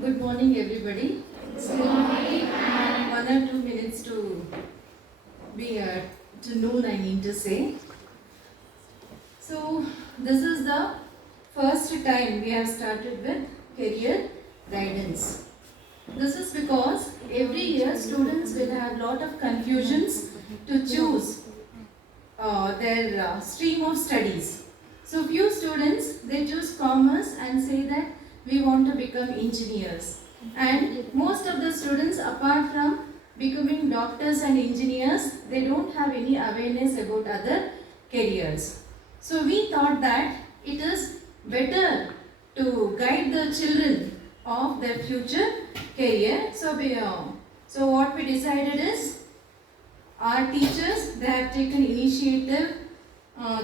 Good morning, everybody. Still 1 or 2 minutes to be to noon, I mean to say. So, this is the first time we have started with career guidance. This is because every year students will have lot of confusions to choose their stream of studies. So, few students they choose commerce and say that we want to become engineers, and most of the students apart from becoming doctors and engineers they don't have any awareness about other careers. So we thought that it is better to guide the children of their future career. So what we decided is our teachers they have taken initiative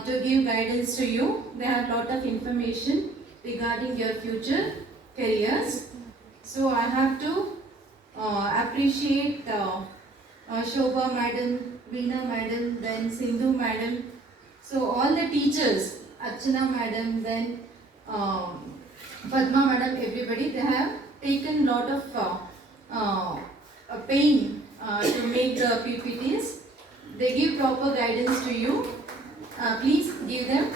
to give guidance to you. They have lot of information regarding your future careers. So I have to appreciate Shobha madam, Veena madam, then Sindhu madam. So all the teachers, Archana madam, then Padma madam, everybody, they have taken lot of pain to make the PPTs. They give proper guidance to you. Please give them.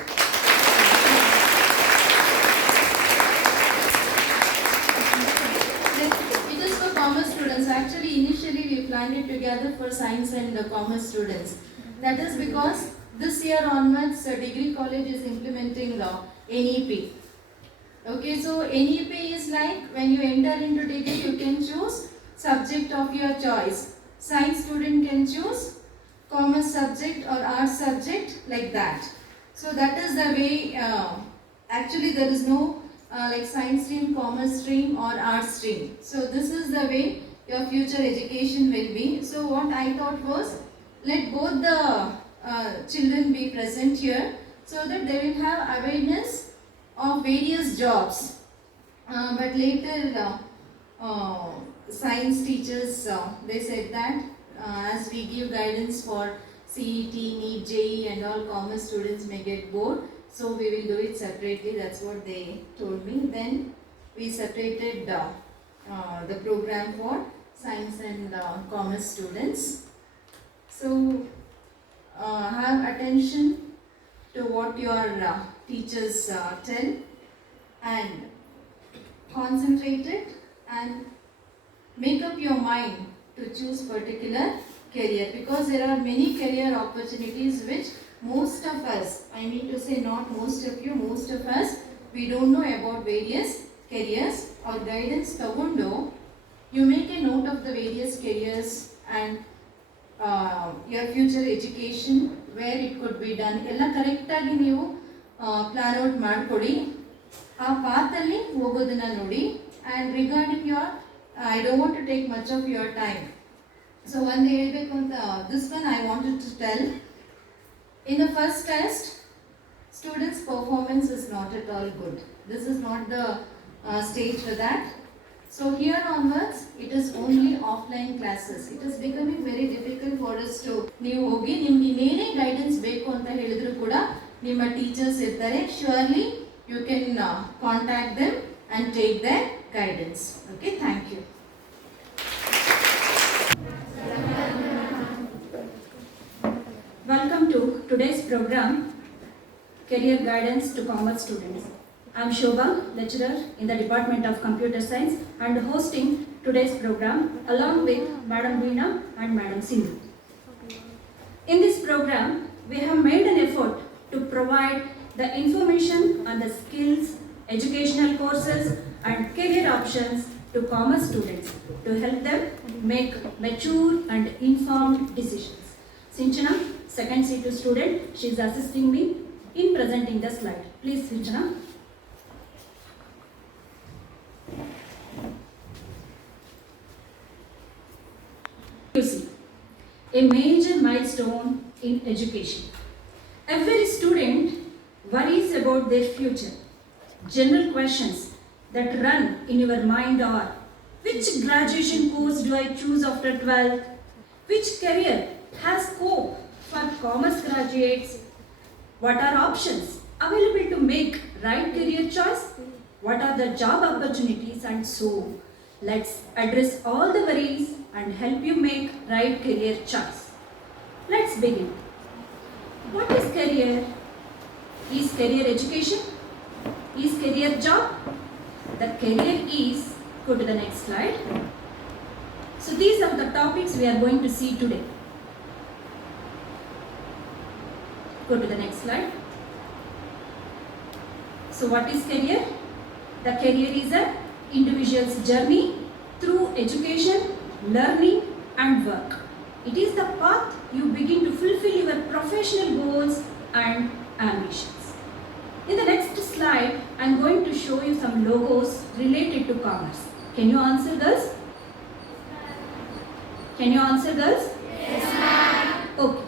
Commerce students. Actually, initially we planned it together for science and commerce students. That is because this year onwards, degree college is implementing NEP. Okay, so NEP is like when you enter into degree, you can choose subject of your choice. Science student can choose commerce subject or arts subject, like that. So that is the way. Actually, there is no like science stream, commerce stream or arts stream. So this is the way your future education will be. So what I thought was, let both the children be present here so that they will have awareness of various jobs. But later science teachers they said that as we give guidance for CET, NEET, JEE and all, commerce students may get bored. So we will do it separately. That's what they told me. Then we separated the program for science and commerce students. So have attention to what your teachers tell and concentrate it and make up your mind to choose particular career, because there are many career opportunities which most of us, I mean to say not most of you, most of us, we don't know about various careers. Or guidance tagundo, you make a note of the various careers and your future education, where it could be done. Ella correct agi neevu plan out ಮಾಡ್ಕೊಡಿ. ಆ path ಅಲ್ಲಿ ಹೋಗೋದನ್ನ ನೋಡಿ. And regarding your, I don't want to take much of your time. So one day ಹೇಳ್ಬೇಕು ಅಂತ, this one I wanted to tell. In the first test, students' performance is not at all good. This is not the stage for that. So here onwards, it is only offline classes. It is becoming very difficult for us to. ನೀವು ಹೋಗಿ ನಿಮಗೆ ಇನ್ನೇನೇ guidance ಬೇಕು ಅಂತ ಹೇಳಿದ್ರು ಕೂಡ ನಿಮ್ಮ teachers ಇರ್ತಾರೆ. Surely you can contact them and take their guidance. Okay, thank you. Welcome to today's program, Career Guidance to Commerce Students. I am Shobha, lecturer in the Department of Computer Science and hosting today's program along with Madam Veena and Madam Sindhu. In this program, we have made an effort to provide the information on the skills, educational courses and career options to commerce students to help them make mature and informed decisions. Sinchana, second C2 student, she is assisting me in presenting the slide. Please, Sinchana. You see, a major milestone in education. Every student worries about their future. General questions that run in your mind are: which graduation course do I choose after 12th? Which career has scope for commerce graduates? What are options available to make right career choice? What are the job opportunities? And so Let's address all the worries and help you make right career choice. Let's begin. What is career? Is career education? Is career job? The career is, go to the next slide. So these are the topics we are going to see today. Go to the next slide. So what is career? The career is an individual's journey through education, learning and work. It is the path you begin to fulfill your professional goals and ambitions. In the next slide, I am going to show you some logos related to commerce. Can you answer girls? Can you answer girls? Yes, ma'am. Okay.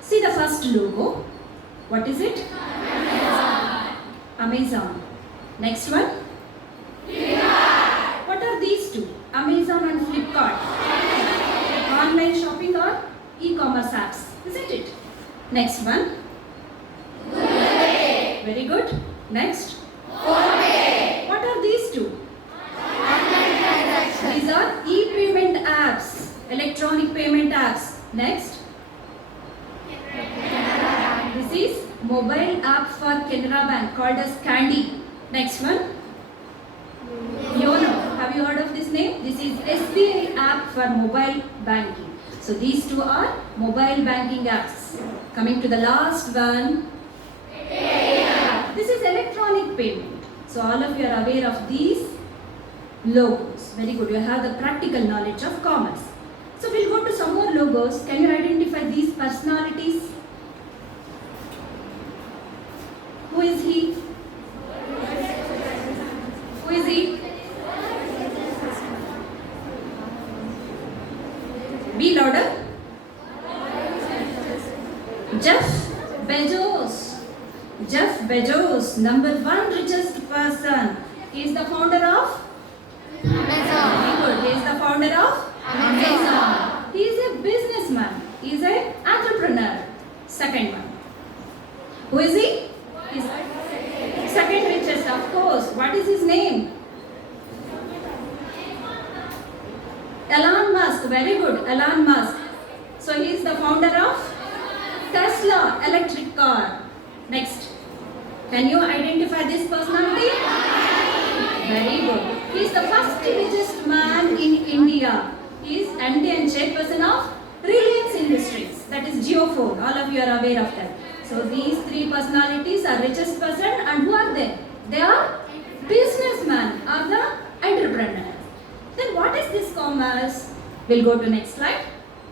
See the first logo. What is it? Amazon. Amazon. Next one? Flipkart. What are these two? Amazon and Flipkart. Online shopping or e-commerce apps, isn't it? Next one? Google Pay. Very good. Next? PhonePe. What are these two? Online transactions. These are e-payment apps, electronic payment apps. Next? This is mobile app for Canara Bank called as Candy. Next one? Yono. Have you heard of this name? This is SBI app for mobile banking. So these two are mobile banking apps. Coming to the last one. This is electronic payment. So all of you are aware of these logos. Very good. You have the practical knowledge of commerce. So we'll go to some more logos. Can you identify these personalities? Who is he? Who is he? Be louder. Jeff Bezos. Jeff Bezos, number one richest person. He is the founder of? Amazon. Very good. He is the founder of? Amazon. He is a businessman. He is an entrepreneur. Second one. Who is he? He is second richest, of course. What is his name? Elon Musk. Very good. Elon Musk. So he is the founder of Tesla electric car. Next. Can you identify this personality? Very good. He is the first richest man in India. He is MD and chairperson of Reliance Industries. That is Geophone. All of you are aware of that. So these three personalities are richest person, and who are they? They are businessmen or the entrepreneurs. Then what is this commerce? We'll go to next slide.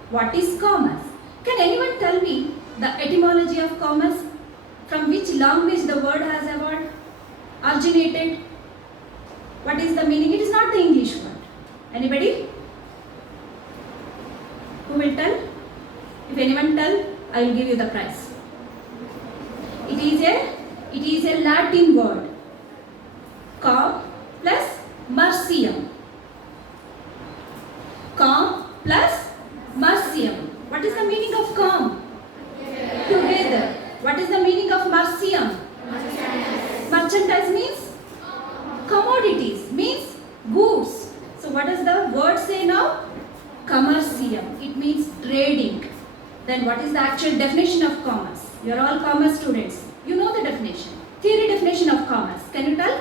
What is commerce? Can anyone tell me the etymology of commerce? From which language the word has originated? What is the meaning? It is not the English word. Anybody? Who will tell? If anyone tell, I will give you the prize. It is a Latin word. Com plus mercium. Com plus mercium. What is the meaning of com? Together. What is the meaning of mercium? Merchandise means commodities, means goods. So what does the word say now? Commercium. It means trading. Then what is the actual definition of commerce? You are all commerce students. You know the definition. Theory definition of commerce. Can you tell?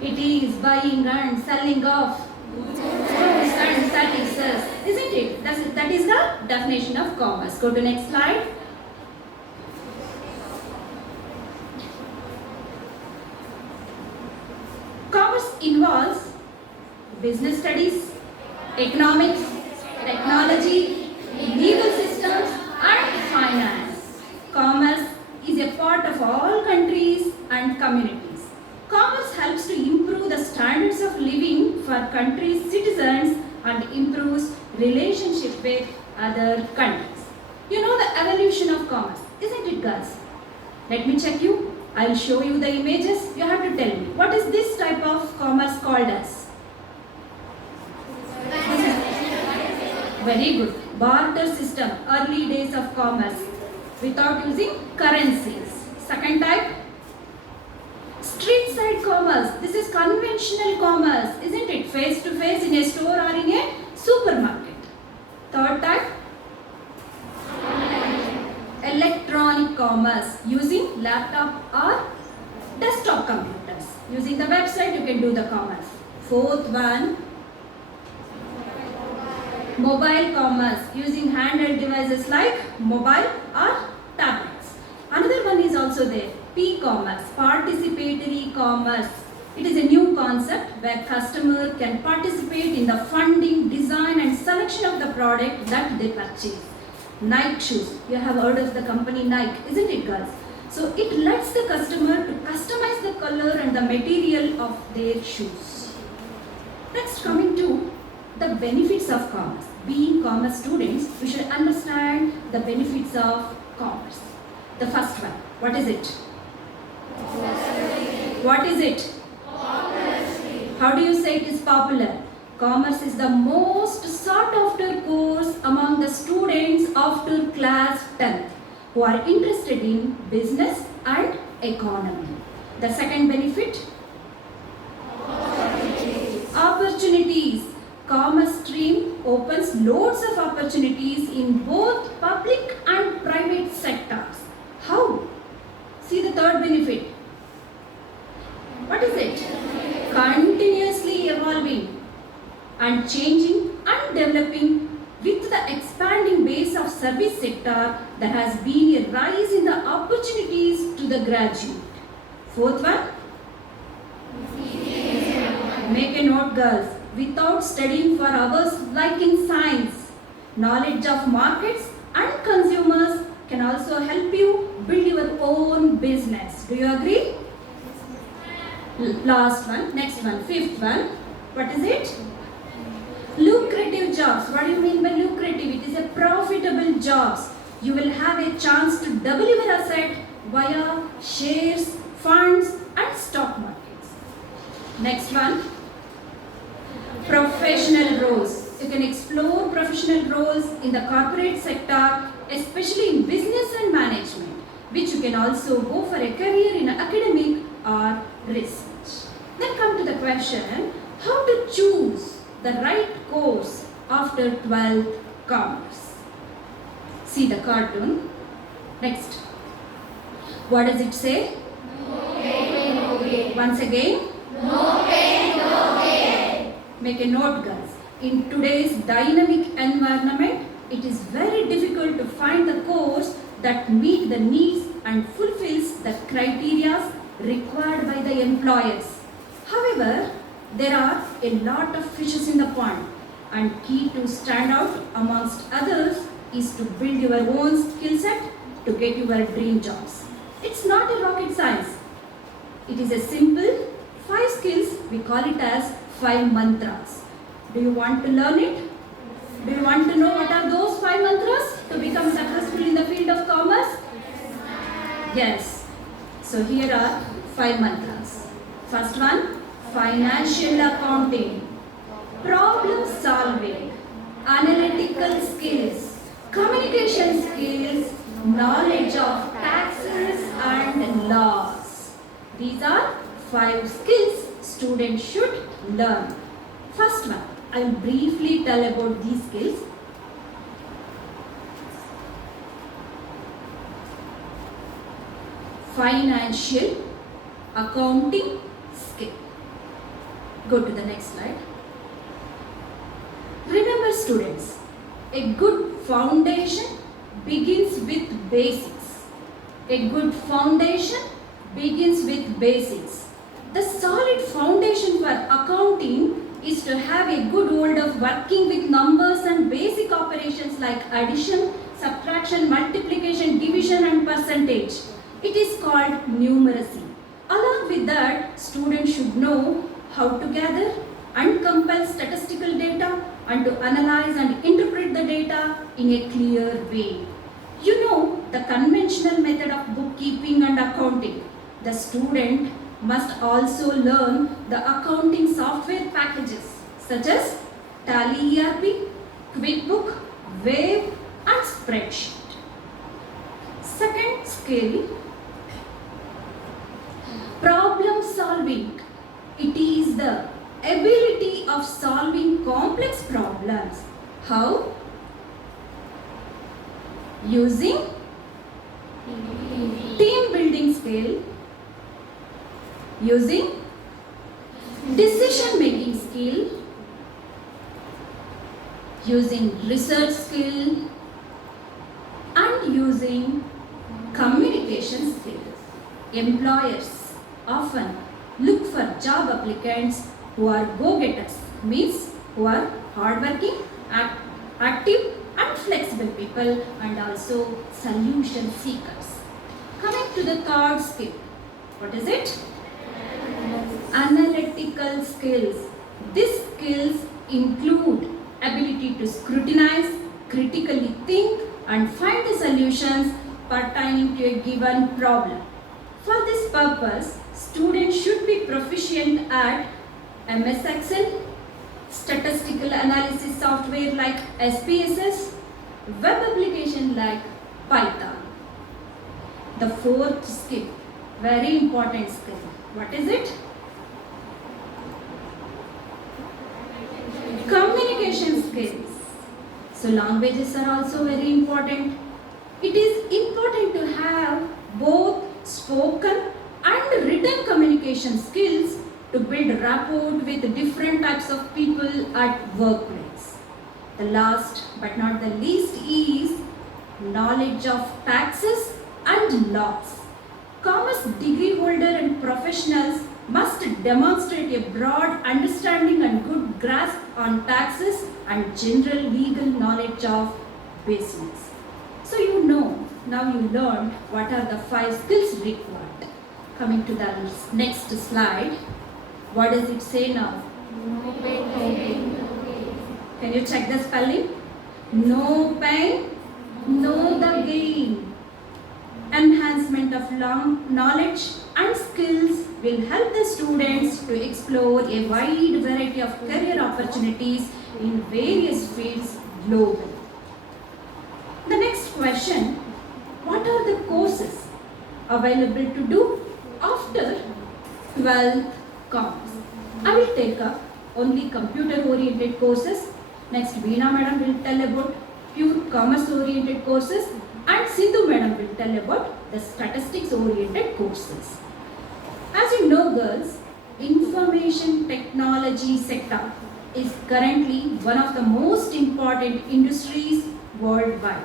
It is buying and selling of goods and services. Isn't it? That is the definition of commerce. Go to next slide. Commerce involves business studies, economics, technology, legal systems and finance. Commerce is a part of all countries and communities. Commerce helps to improve the standards of living for countries' citizens and improves relationship with other countries. You know the evolution of commerce, isn't it, girls? Let me check you. I will show you the images. You have to tell me. What is this type of commerce called as? Very good. Barter system, early days of commerce without using currencies. Second type, street side commerce. This is conventional commerce, isn't face in a store or in a supermarket. Third type, electronic commerce, using laptop or desktop computers. Using the website, you can do the commerce. Fourth one, mobile commerce, using handheld devices like mobile or tablets. Another one is also there, P-commerce, participatory commerce. It is a new concept where customer can participate in the funding, design and selection of the product that they purchase. Nike shoes, you have heard of the company Nike, isn't it girls? So it lets the customer to customize the color and the material of their shoes. Next, coming to the benefits of commerce. Being commerce students, we should understand the benefits of commerce. The first one, what is it? What is it? How do you say it is popular? Commerce is the most sought after course among the students after class 10th who are interested in business and economy. The second benefit? Opportunities. Commerce stream opens loads of opportunities in both public and private sectors. How? See the third benefit. What is it? Continuously evolving and changing and developing with the expanding base of service sector, there has been a rise in the opportunities to the graduate. Fourth one, make a note girls, without studying for hours like in science, knowledge of markets and consumers can also help you build your own business. Do you agree? Last one, next one, fifth one, what is it? Lucrative jobs. What do you mean by lucrative? It is a profitable jobs. You will have a chance to double your asset via shares, funds and stock markets. Next one, professional roles. You can explore professional roles in the corporate sector, especially in business and management, which you can also go for a career in academic or research. Then come to the question, how to choose the right course after 12th commerce. See the cartoon. Next. What does it say? No pain, no gain. Once again. No pain, no gain. Make a note girls. In today's dynamic environment, it is very difficult to find the course that meet the needs and fulfills the criteria required by the employers. However, there are a lot of fishes in the pond, and key to stand out amongst others is to build your own skill set to get your dream jobs. It's not a rocket science. It is a simple 5 skills. We call it as 5 mantras. Do you want to learn it? Do you want to know what are those 5 mantras to become successful in the field of commerce? Yes. So here are 5 mantras. First one, financial accounting, problem solving, analytical skills, communication skills, knowledge of taxes and laws. These are 5 skills students should learn. First one, I will briefly tell about these skills. Financial accounting skill. Go to the next slide. Remember students, a good foundation begins with basics. A good foundation begins with basics. The solid foundation for accounting is to have a good hold of working with numbers and basic operations like addition, subtraction, multiplication, division and percentage. It is called numeracy. Along with that, students should know how to gather and compile statistical data and to analyze and interpret the data in a clear way. You know the conventional method of bookkeeping and accounting. The student must also learn the accounting software packages such as Tally ERP, QuickBook, Wave and Spreadsheet. Second skill, problem solving. It is the ability of solving complex problems. How? Using team building skill, using decision making skill, using research skill, and using communication skills. Employers often look for job applicants who are go-getters, means who are hardworking, active and flexible people, and also solution seekers. Coming to the third skill, what is it? Analytical skills. These skills include ability to scrutinize, critically think and find the solutions pertaining to a given problem. For this purpose, students should be proficient at MS Excel, statistical analysis software like SPSS, web application like Python. The fourth skill, very important skill. What is it? Communication skills. So languages are also very important. It is important to have both spoken and written communication skills to build rapport with different types of people at workplace. The last but not the least is knowledge of taxes and laws. Commerce degree holder and professionals must demonstrate a broad understanding and good grasp on taxes and general legal knowledge of business. So you know, now you learned what are the 5 skills required. Coming to the next slide, what does it say now? Can you check the spelling? No pain, no the gain. Enhancement of knowledge and skills will help the students to explore a wide variety of career opportunities in various fields globally. The next question, what are the courses available to do after 12th commerce? I will take up only computer oriented courses. Next, Veena madam will tell about pure commerce oriented courses, and Sindhu madam will tell about the statistics oriented courses. As you know girls, information technology sector is currently one of the most important industries worldwide.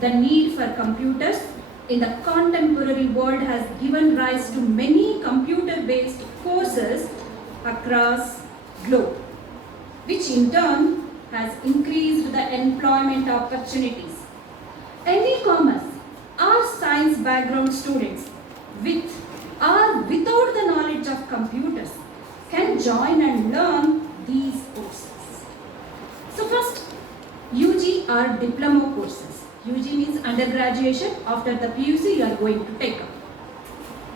The need for computers in the contemporary world has given rise to many computer-based courses across globe, which in turn has increased the employment opportunities. Any commerce or science background students with or without the knowledge of computers can join and learn these courses. So first, UG or diploma courses. UG means undergraduation. After the PUC you are going to take up.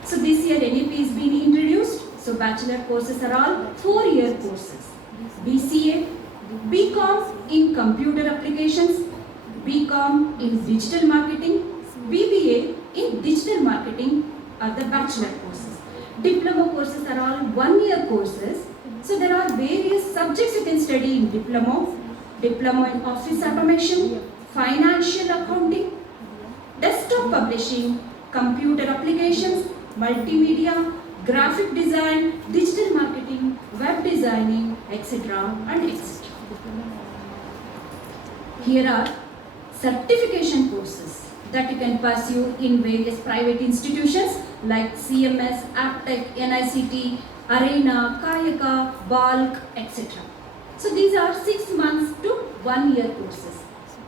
So this year NEP is being introduced. So bachelor courses are all 4-year courses. BCA, BCom in computer applications, BCom in digital marketing, BBA in digital marketing are the bachelor courses. Diploma courses are all 1-year courses. So there are various subjects you can study in diploma. Diploma in office automation, financial accounting, desktop publishing, computer applications, multimedia, graphic design, digital marketing, web designing, etc. and etc. Here are certification courses that you can pursue in various private institutions like CMS, Aptech, NICT, Arena, Kayaka, Bulk, etc. So these are 6 months to 1-year courses.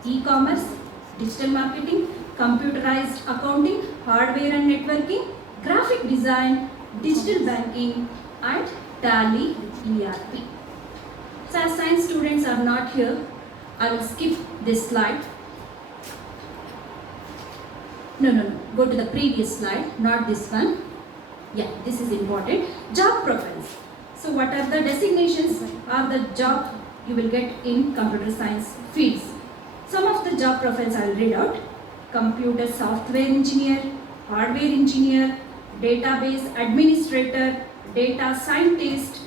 E-commerce, digital marketing, computerized accounting, hardware and networking, graphic design, digital banking and Tally ERP. So as science students are not here, I will skip this slide. No, go to the previous slide, not this one. Yeah, this is important. Job profiles. So what are the designations or the job you will get in computer science fields? Some of the job profiles I will read out. Computer software engineer, hardware engineer, database administrator, data scientist,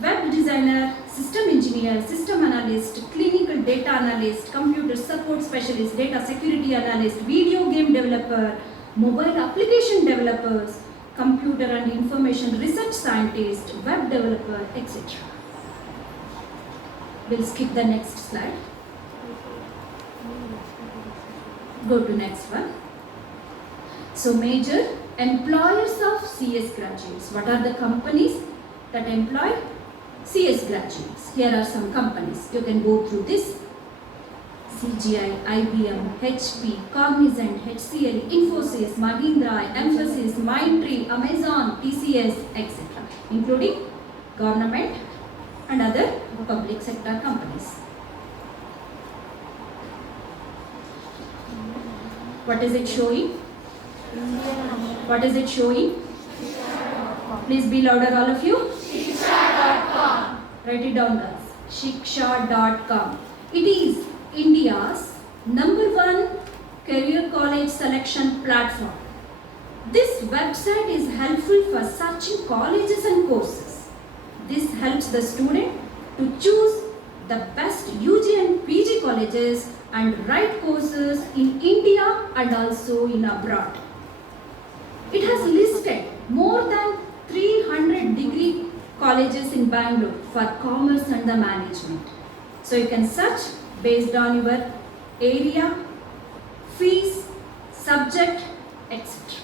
web designer, system engineer, system analyst, clinical data analyst, computer support specialist, data security analyst, video game developer, mobile application developers, computer and information research scientist, web developer, etc. We'll skip the next slide. Go to next one. So major employers of CS graduates. What are the companies that employ CS graduates? Here are some companies. You can go through this. CGI, IBM, HP, Cognizant, HCL, Infosys, Mahindra, Mphasis, Mindtree, Amazon, TCS, etc. Including government and other public sector companies. What is it showing? What is it showing? Please be louder, all of you. Shiksha.com. Write it down, guys. Shiksha.com. It is India's #1 career college selection platform. This website is helpful for searching colleges and courses. This helps the student to choose the best UG and PG colleges and right courses in India and also in abroad. It has listed more than 300 degree colleges in Bangalore for commerce and the management. So you can search based on your area, fees, subject, etc.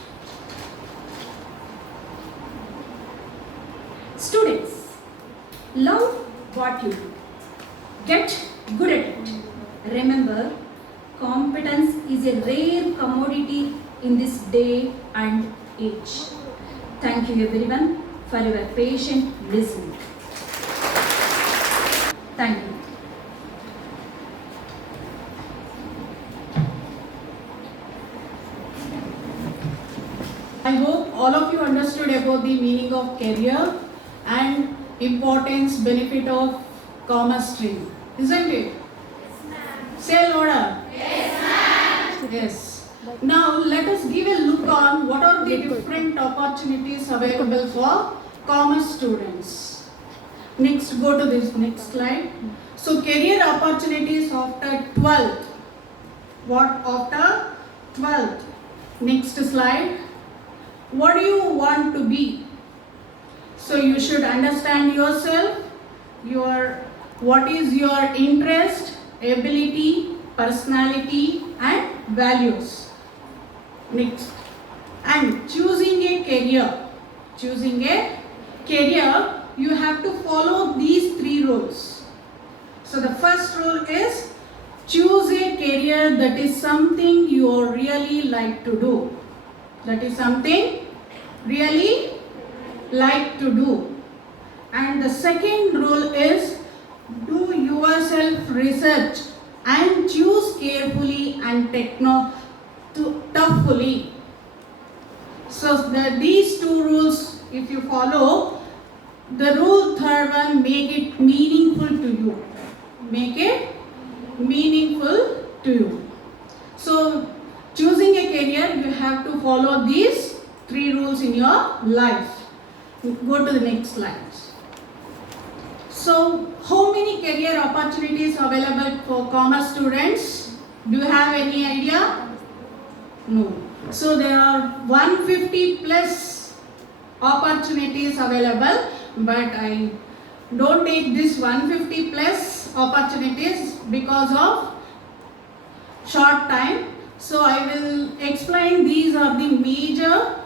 Students, love what you do. Get good at it. Remember, competence is a rare commodity in this day and age. Thank you everyone for your patient listening. Thank you. I hope all of you understood about the meaning of career and importance, benefit of commerce stream. Isn't it? Yes, ma'am. Say louder. Yes, ma'am. Yes. Now let us give a look on what are the different opportunities available for commerce students. Next, go to this next slide. So career opportunities after 12th. What after 12th? Next slide. What do you want to be? So you should understand yourself, what is your interest, ability, personality and values. Next. And choosing a career, you have to follow these 3 rules. So the first rule is choose a career that is something you really like to do. That is something really like to do. And the second rule is do yourself research and choose carefully and toughly. So these 2 rules, if you follow, the rule 3rd one, make it meaningful to you. Make it meaningful to you. So choosing a career, you have to follow these 3 rules in your life. Go to the next slide. So how many career opportunities available for commerce students? Do you have any idea? No. So there are 150 plus opportunities available, but I don't take this 150 plus opportunities because of short time. So I will explain these are the major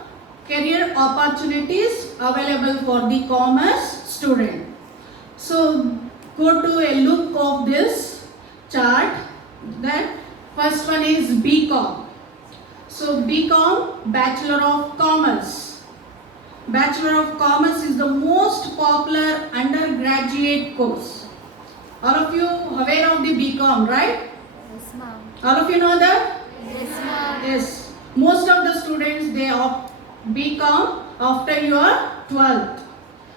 career opportunities available for the commerce student. So go to a look of this chart. That first one is BCom. So BCom, Bachelor of Commerce. Bachelor of Commerce is the most popular undergraduate course. All of you aware of the BCom, right? Yes, ma'am. All of you know that? Yes, ma'am. Yes. Most of the students, they opt BCom after your 12th.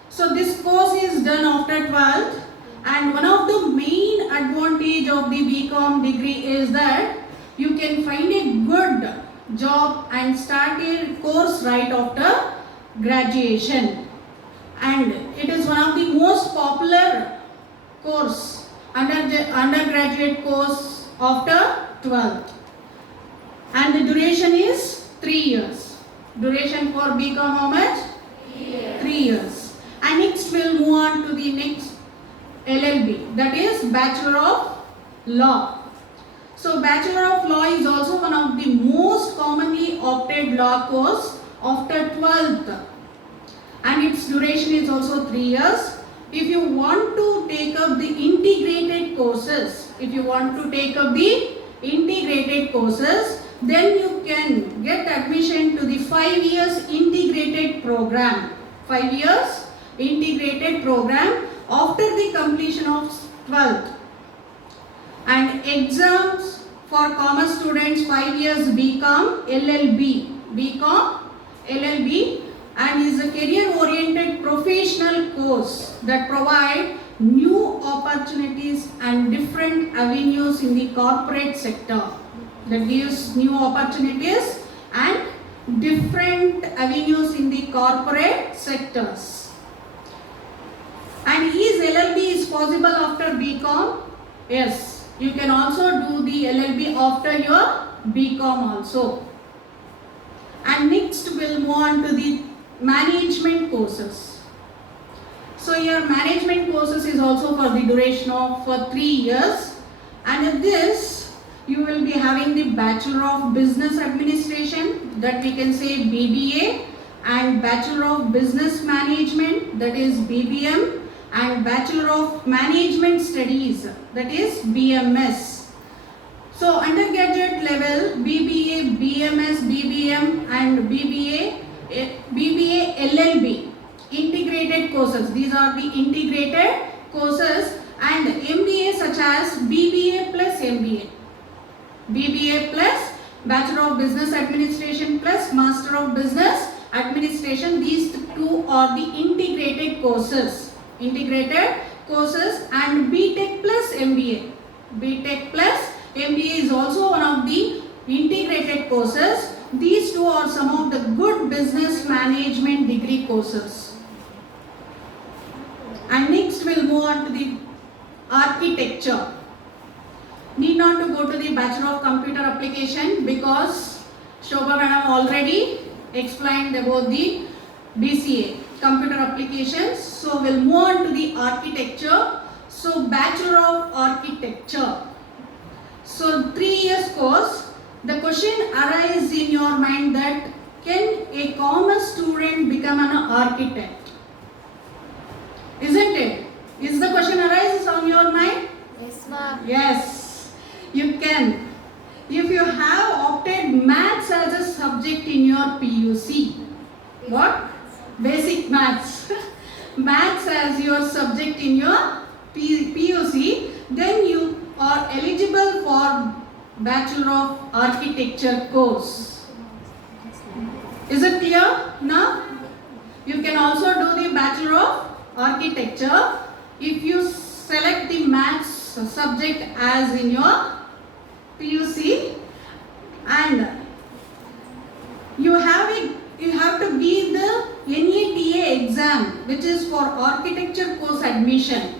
So this course is done after 12th, and one of the main advantage of the BCom degree is that you can find a good job and start a course right after graduation. and it is one of the most popular course, undergraduate course after 12th, and the duration is 3 years. Duration for BCom how much? 3 years. And next we'll move on to the next LLB, that is Bachelor of Law. So Bachelor of Law is also one of the most commonly opted law course after 12th, and its duration is also 3 years. If you want to take up the integrated courses, then you can get admission to the 5 years integrated program. 5 years integrated program after the completion of 12th. And exams for commerce students 5 years BCom LLB, and is a career oriented professional course that provide new opportunities and different avenues in the corporate sector. That gives new opportunities and different avenues in the corporate sectors. And is LLB is possible after BCom? Yes, you can also do the LLB after your BCom also. And next we'll move on to the management courses. So your management courses is also for the duration of 3 years, and in this you will be having the Bachelor of Business Administration, that we can say BBA, and Bachelor of Business Management, that is BBM, and Bachelor of Management Studies, that is BMS. So undergraduate level BBA, BMS, BBM and BBA LLB, integrated courses. These are the integrated courses, and MBA such as BBA plus MBA. BBA plus Bachelor of Business Administration plus Master of Business Administration. These two are the integrated courses. And BTech plus MBA. BTech plus MBA is also one of the integrated courses. These two are some of the good business management degree courses. And next we'll move on to the architecture. Need not to go to the Bachelor of Computer Application because Shobha Madam already explained about the BCA, Computer Applications. So we'll move on to the architecture. So Bachelor of Architecture. So 3 years course. The question arises in your mind that can a commerce student become an architect? Isn't it? Is the question arises on your mind? Yes, ma'am. Yes, you can. If you have opted maths as a subject in your PUC, what? Basic maths. Maths as your subject in your PUC, then you are eligible for Bachelor of Architecture course. Is it clear now? You can also do the Bachelor of Architecture if you select the maths subject as in your PUC, and you have to give the NATA exam, which is for architecture course admission.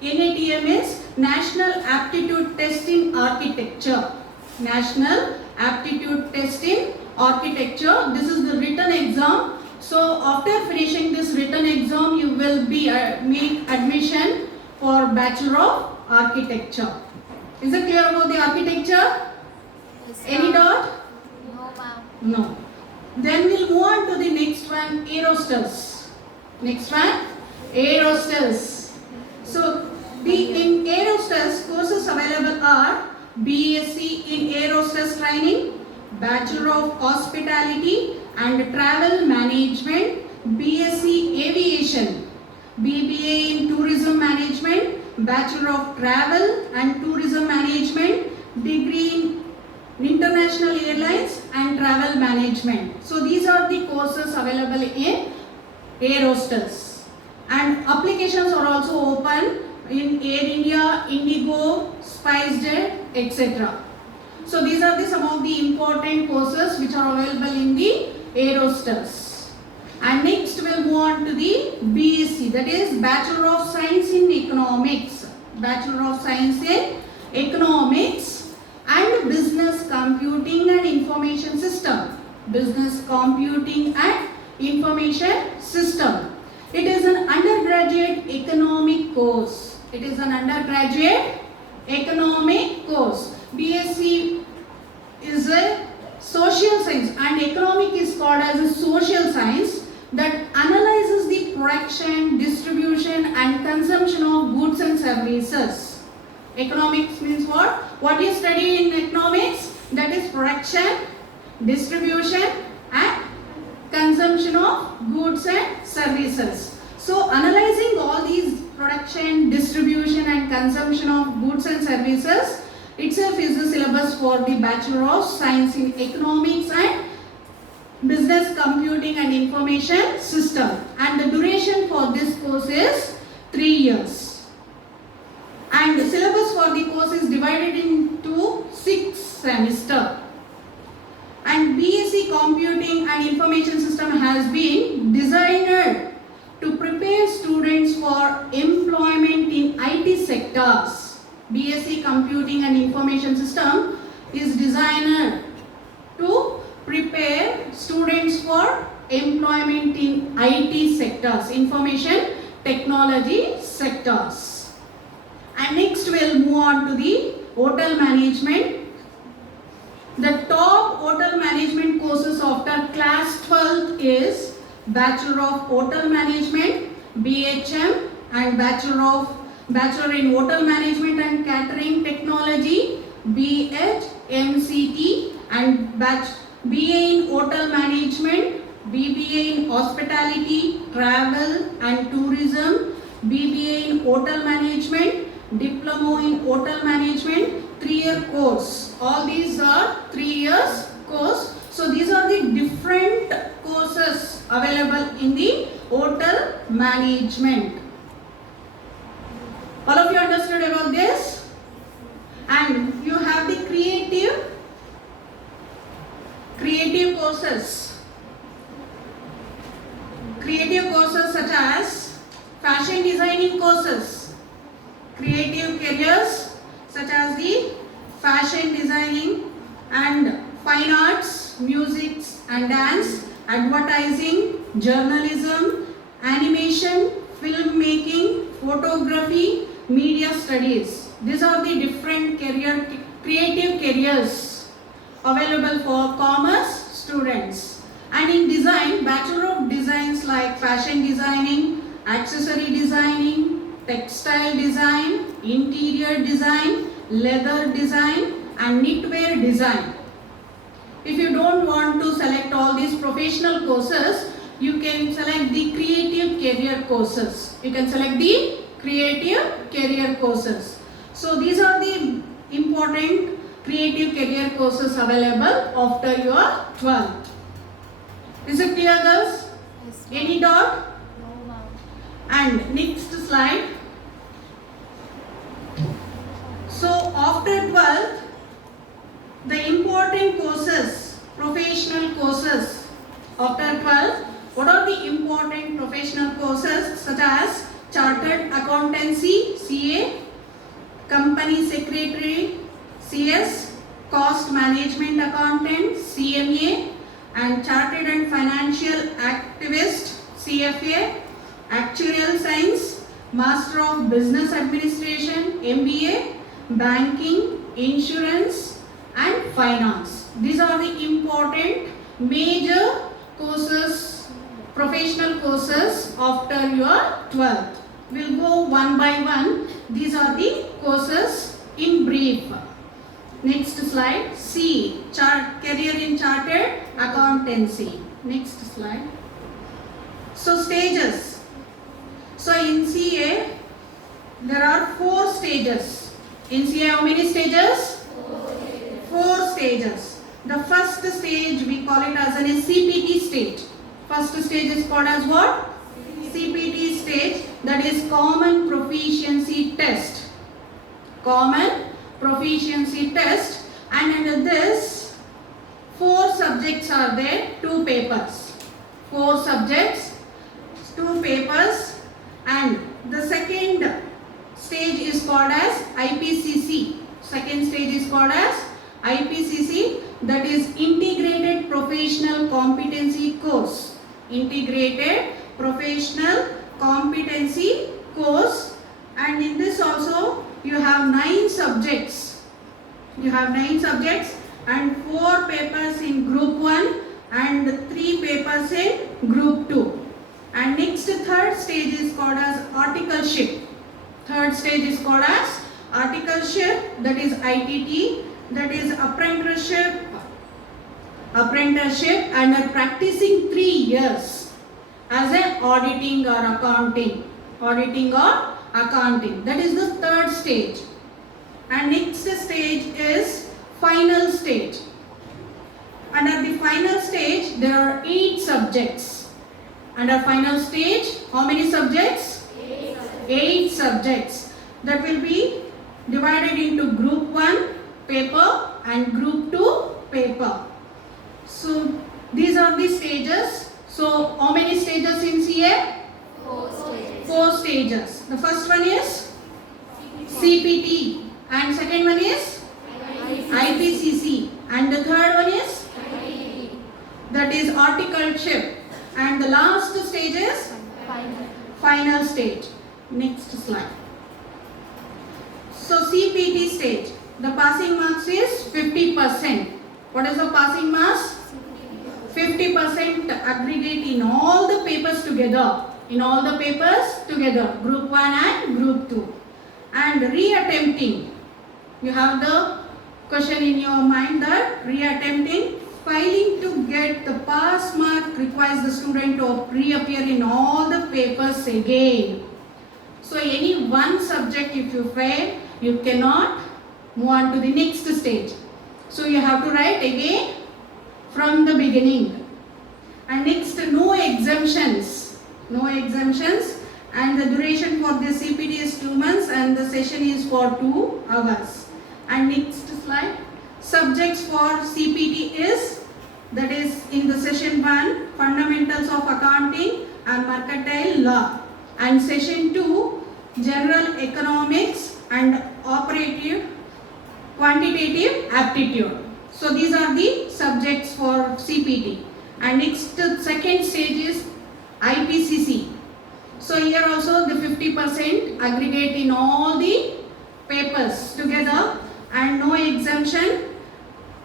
NATA means National Aptitude Test in Architecture. National Aptitude Test in Architecture. This is the written exam. So after finishing this written exam, you will be make admission for Bachelor of Architecture. Is it clear about the architecture? Yes, Any ma'am. doubt? No, ma'am. No. Then we'll move on to the next one, Aerosters. Next one, Aerosters. So in Aerosters, courses available are BSc in Aerosters Training, Bachelor of Hospitality and Travel Management, BSc Aviation, BBA in Tourism Management, Bachelor of Travel and Tourism Management, degree in International Airlines and Travel Management. So these are the courses available in Aerosters. And applications are also open in Air India, Indigo, SpiceJet, etc. So these are some of the important courses which are available in the Aerosters. And next we'll move on to the BSc, that is Bachelor of Science in Economics. Bachelor of Science in Economics and Business Computing and Information System. Business Computing and Information System. It is an undergraduate economic course. It is an undergraduate economic course. BSc is a social science and economic is called as a social science that analyzes the production, distribution and consumption of goods and services. Economics means what? What you study in economics? That is production, distribution and consumption of goods and services. So analyzing all these production, distribution and consumption of goods and services itself is the syllabus for the Bachelor of Science in Economics and Business Computing and Information System, and the duration for this course is 3 years. And the syllabus for the course is divided into 6 semesters. And BSc Computing and Information System has been designed to prepare students for employment in IT sectors. BSc Computing and Information System is designed to prepare students for employment in IT sectors, information technology sectors. And next we'll move on to the hotel management. The top hotel management courses after class 12 is Bachelor of Hotel Management, BHM, and Bachelor in Hotel Management and Catering Technology, BHMCT, and BA in Hotel Management, BBA in Hospitality, Travel and Tourism, BBA in Hotel Management, Diploma in Hotel Management, 3-year course. All these are 3 years course. So these are the different courses available in the hotel management. All of you understood about this? And you have the creative courses. Creative courses such as fashion designing courses, creative careers such as the fashion designing and fine arts, music and dance, advertising, journalism, animation, filmmaking, photography, media studies. These are the different creative careers available for commerce students. And in design, Bachelor of Designs like fashion designing, accessory designing, textile design, interior design, leather design and knitwear design. If you don't want to select all these professional courses, you can select the creative career courses. You can select the creative career courses. So these are the important creative career courses available after your 12th. Is it clear, girls? Yes. Any doubt? No, ma'am. And next slide. So after 12th, the important courses, professional courses after 12th, what are the important professional courses such as Chartered Accountancy, CA, Company Secretary, CS, Cost Management Accountant, CMA, and Chartered and Financial Activist, CFA, Actuarial Science, Master of Business Administration, MBA, Banking, Insurance, and Finance. These are the important major courses, professional courses after your 12th. We'll go one by one. These are the courses in brief. Next slide. C. Career in Chartered Accountancy. Next slide. So stages. So in CA, there are 4 stages. In CA, how many stages? 4 stages. The first stage we call it as a CPT stage. First stage is called as what? CPT stage, that is Common Proficiency Test. Common Proficiency Test, and under this 4 subjects are there, 2 papers. 4 subjects, 2 papers, and the second stage is called as IPCC. Second stage is called as IPCC, that is Integrated Professional Competency Course. Integrated Professional Competency Course, and in this also you have 9 subjects. You have 9 subjects and 4 papers in group 1 and 3 papers in group 2. And next third stage is called as articleship. Third stage is called as articleship, that is ITT, that is apprenticeship and are practicing 3 years as a auditing or accounting. That is the third stage. And next stage is final stage. Under the final stage there are 8 subjects. Under final stage, how many subjects? 8 subjects. That will be divided into group 1 paper and group 2 paper. So these are the stages. So how many stages in CA? 4 stages. The first one is CPT and second one is IPCC and the third one is that is articleship, and the last stage is final stage. Next slide. So CPT stage, the passing marks is 50%. What is the passing marks? 50% aggregate in all the papers together. Group 1 and group 2. And reattempting, you have the question in your mind that reattempting, failing to get the pass mark requires the student to reappear in all the papers again. So any one subject if you fail, you cannot move on to the next stage. So you have to write again from the beginning. And next, no exemptions. And the duration for the CPT is 2 months and the session is for 2 hours. And next slide. Subjects for CPT is, that is in the session 1, fundamentals of accounting and mercantile law. And session 2, general economics and quantitative aptitude. So these are the subjects for CPT. And next, second stage is IPCC. So here also the 50% aggregate in all the papers together and no exemption.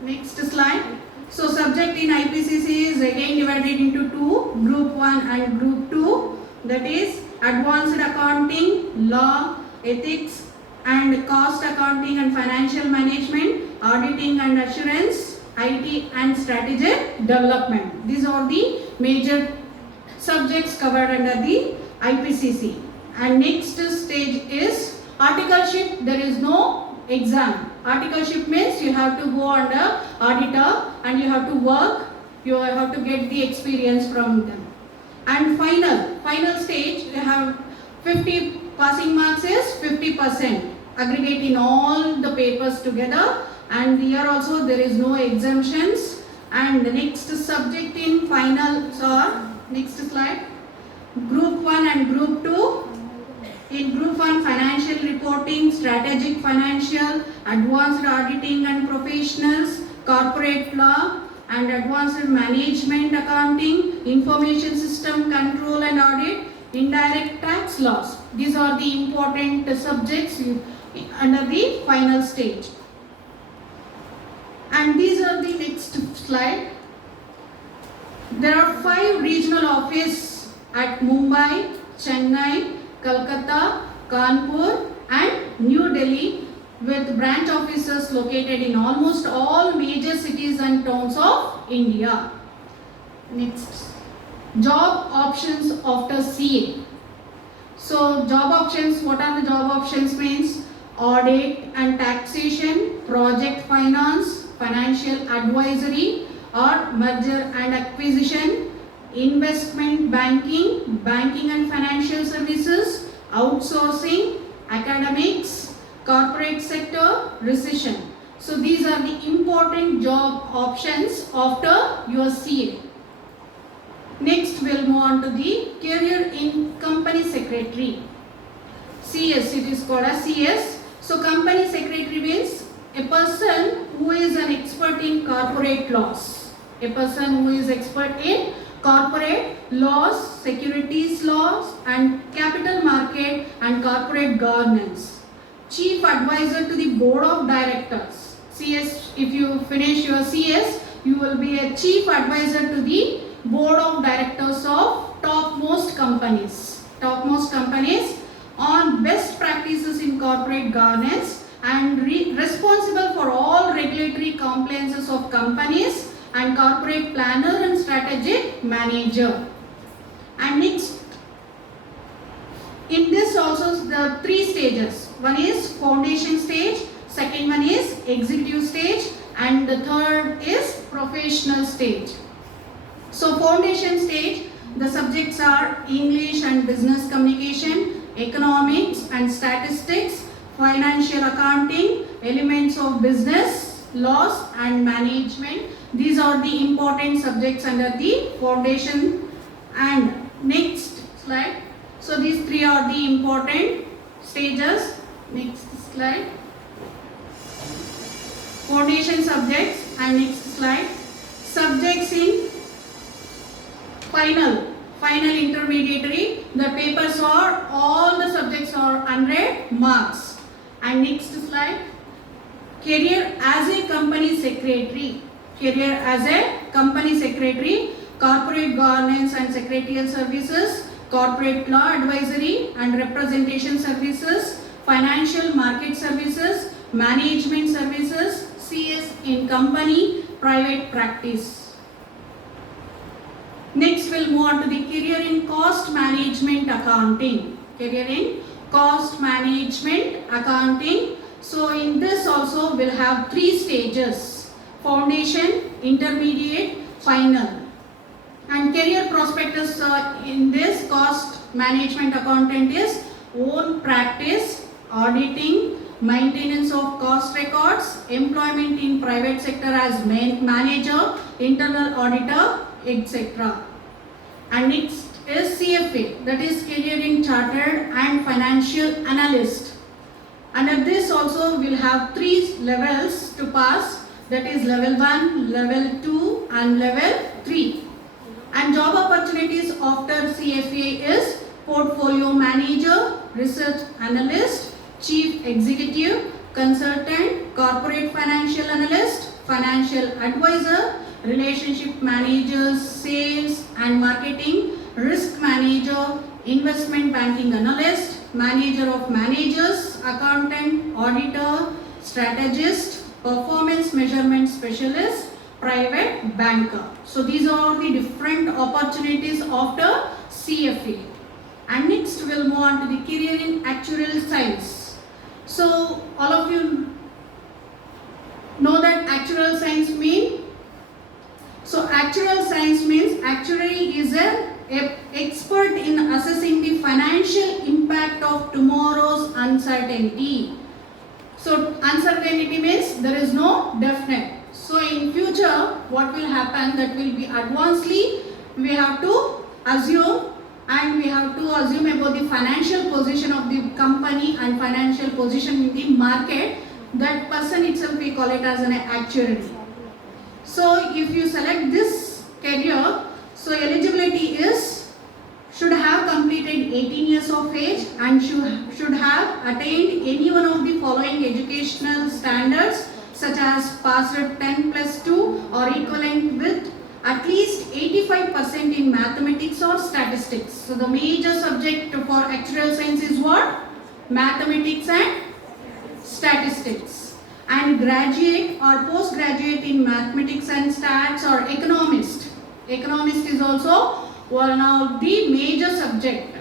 Next slide. So subject in IPCC is again divided into 2, group 1 and group 2, that is advanced accounting, law, ethics and cost accounting and financial management, auditing and assurance, IT and strategic development. These are the major subjects covered under the IPCC. And next stage is articleship. There is no exam. Articleship means you have to go under auditor and you have to work, you have to get the experience from them. And final stage, you have 50 passing marks is 50% aggregate in all the papers together, and here also there is no exemptions. And the next subject in finals are, next slide, group 1 and group 2. In group 1, financial reporting, strategic financial, advanced auditing and professionals, corporate law and advanced management accounting, information system control and audit, indirect tax laws. These are the important subjects under the final stage. And these are the next slide. There are 5 regional offices at Mumbai, Chennai, Kolkata, Kanpur and New Delhi, with branch offices located in almost all major cities and towns of India. Next, job options after CA. So job options, what are the job options means? Audit and taxation, project finance, financial advisory or merger and acquisition, investment banking, banking and financial services, outsourcing, academics, corporate sector, recession. So these are the important job options after your CA. Next, we'll move on to the career in company secretary. CS, it is called as CS. So, company secretary means a person who is an expert in corporate laws. A person who is expert in corporate laws, securities laws and capital market and corporate governance. Chief advisor to the board of directors. CS, if you finish your CS, you will be a chief advisor to the board of directors of topmost companies. Topmost companies on best practices in corporate governance and responsible for all regulatory compliances of companies and corporate planner and strategic manager. And next, in this also the 3 stages. One is foundation stage, second one is executive stage and the third is professional stage. So foundation stage, the subjects are English and business communication, economics and statistics, financial accounting, elements of business, laws and management. These are the important subjects under the foundation. And next slide. So these 3 are the important stages. Next slide. Foundation subjects and next slide. Subjects in final intermediary. The papers are, all the subjects are 100 marks. And next slide. Career as a company secretary. Career as a company secretary, corporate governance and secretarial services, corporate law advisory and representation services, financial market services, management services, CS in company, private practice. Next, we'll move on to the career in cost management accounting. Career in cost management accounting. So, in this also we'll have 3 stages. Foundation, intermediate, final. And career prospectus in this cost management accountant is own practice, auditing, maintenance of cost records, employment in private sector as manager, internal auditor, etc. And next is CFA, that is career in chartered and financial analyst. Under this also we'll have 3 levels to pass, that is level 1, level 2 and level 3. And job opportunities after CFA is portfolio manager, research analyst, chief executive, consultant, corporate financial analyst, financial advisor, relationship managers, sales and marketing, risk manager, investment banking analyst, manager of managers, accountant, auditor, strategist, performance measurement specialist, private banker. So these are the different opportunities after CFA. And next we'll move on to the career in actuarial science. So all of you know that actuarial science means? So actuarial science means actuary is an expert in assessing the financial impact of tomorrow's uncertainty. So uncertainty means there is no definite. So in future what will happen, that will be advancedly we have to assume, and we have to assume about the financial position of the company and financial position in the market. That person itself we call it as an actuary. So if you select this career, so eligibility is should have completed 18 years of age and should have attained any one of the following educational standards, such as passed 10+2 or equivalent with at least 85% in mathematics or statistics. So the major subject for actuarial science is what? Mathematics and statistics. And graduate or postgraduate in mathematics and stats or economist. Economist is also one of the major subject.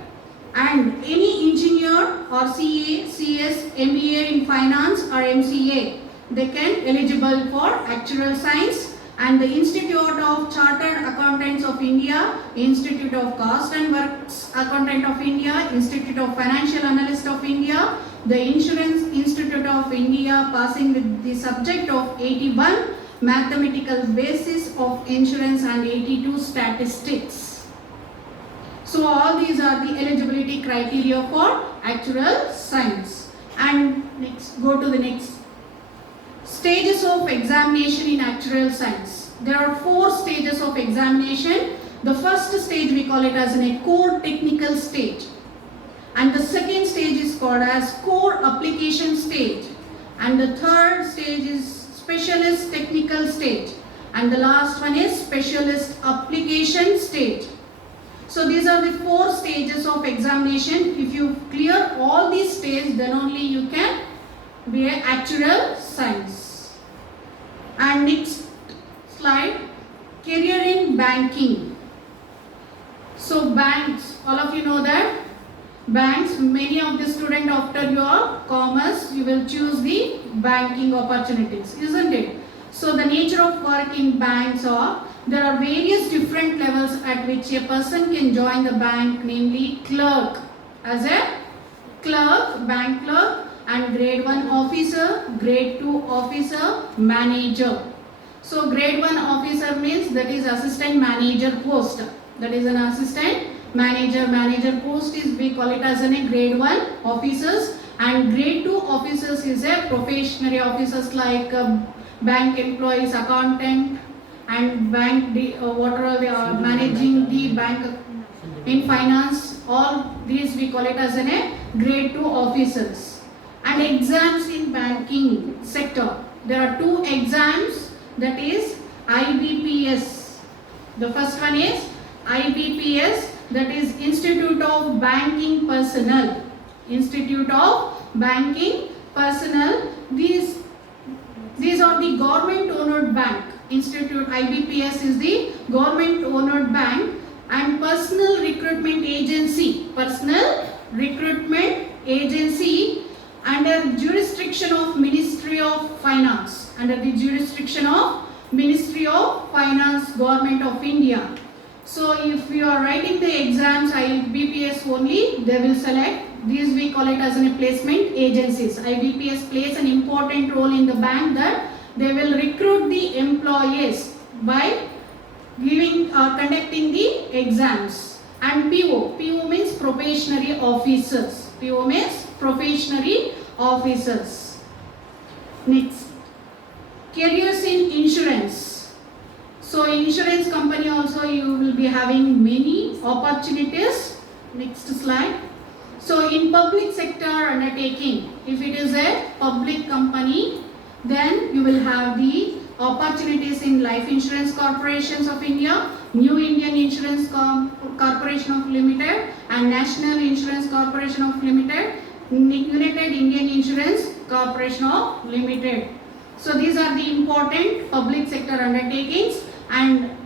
And any engineer or CA, CS, MBA in finance or MCA, they can eligible for actuarial science. And the Institute of Chartered Accountants of India, Institute of Cost and Works Accountant of India, Institute of Financial Analyst of India, the Insurance Institute of India passing with the subject of 81 mathematical basis of insurance and 82 statistics. So all these are the eligibility criteria for actuarial science. And next, go to the next. Stages of examination in actuarial science. There are 4 stages of examination. The first stage we call it as a core technical stage. And the second stage is called as core application stage. And the third stage is specialist technical stage. And the last one is specialist application stage. So these are the 4 stages of examination. If you clear all these stages, then only you can be an actuarial science. And next slide, career in banking. So banks, all of you know that banks, many of the students after your commerce, you will choose the banking opportunities, isn't it? So the nature of work in banks are, there are various different levels at which a person can join the bank, namely clerk, as a clerk, bank clerk, and grade 1 officer, grade 2 officer, manager. So grade 1 officer means that is assistant manager post. That is an assistant manager post is, we call it as a grade 1 officers, and grade 2 officers is a professional officers like bank employees, accountant, and bank whatever they are managing the bank in finance. All these we call it as a grade 2 officers. And exams in banking sector, there are 2 exams, that is IBPS. The first one is IBPS, that is Institute of Banking Personnel. Institute of Banking Personnel. These are the government owned bank. Institute IBPS is the government owned bank, and personal recruitment agency. Personal recruitment agency under jurisdiction of Ministry of Finance. Under the jurisdiction of Ministry of Finance, Government of India. So if you are writing the exams IBPS only, they will select. These we call it as a placement agencies. IBPS plays an important role in the bank that they will recruit the employees by conducting the exams. And PO means probationary officers. PO means probationary officers. Next, careers in insurance. So insurance company also you will be having many opportunities. Next slide. So in public sector undertaking, if it is a public company, then you will have the opportunities in Life Insurance Corporations of India, New Indian Insurance Corporation of Limited, and National Insurance Corporation of Limited, United Indian Insurance Corporation of Limited. So these are the important public sector undertakings. And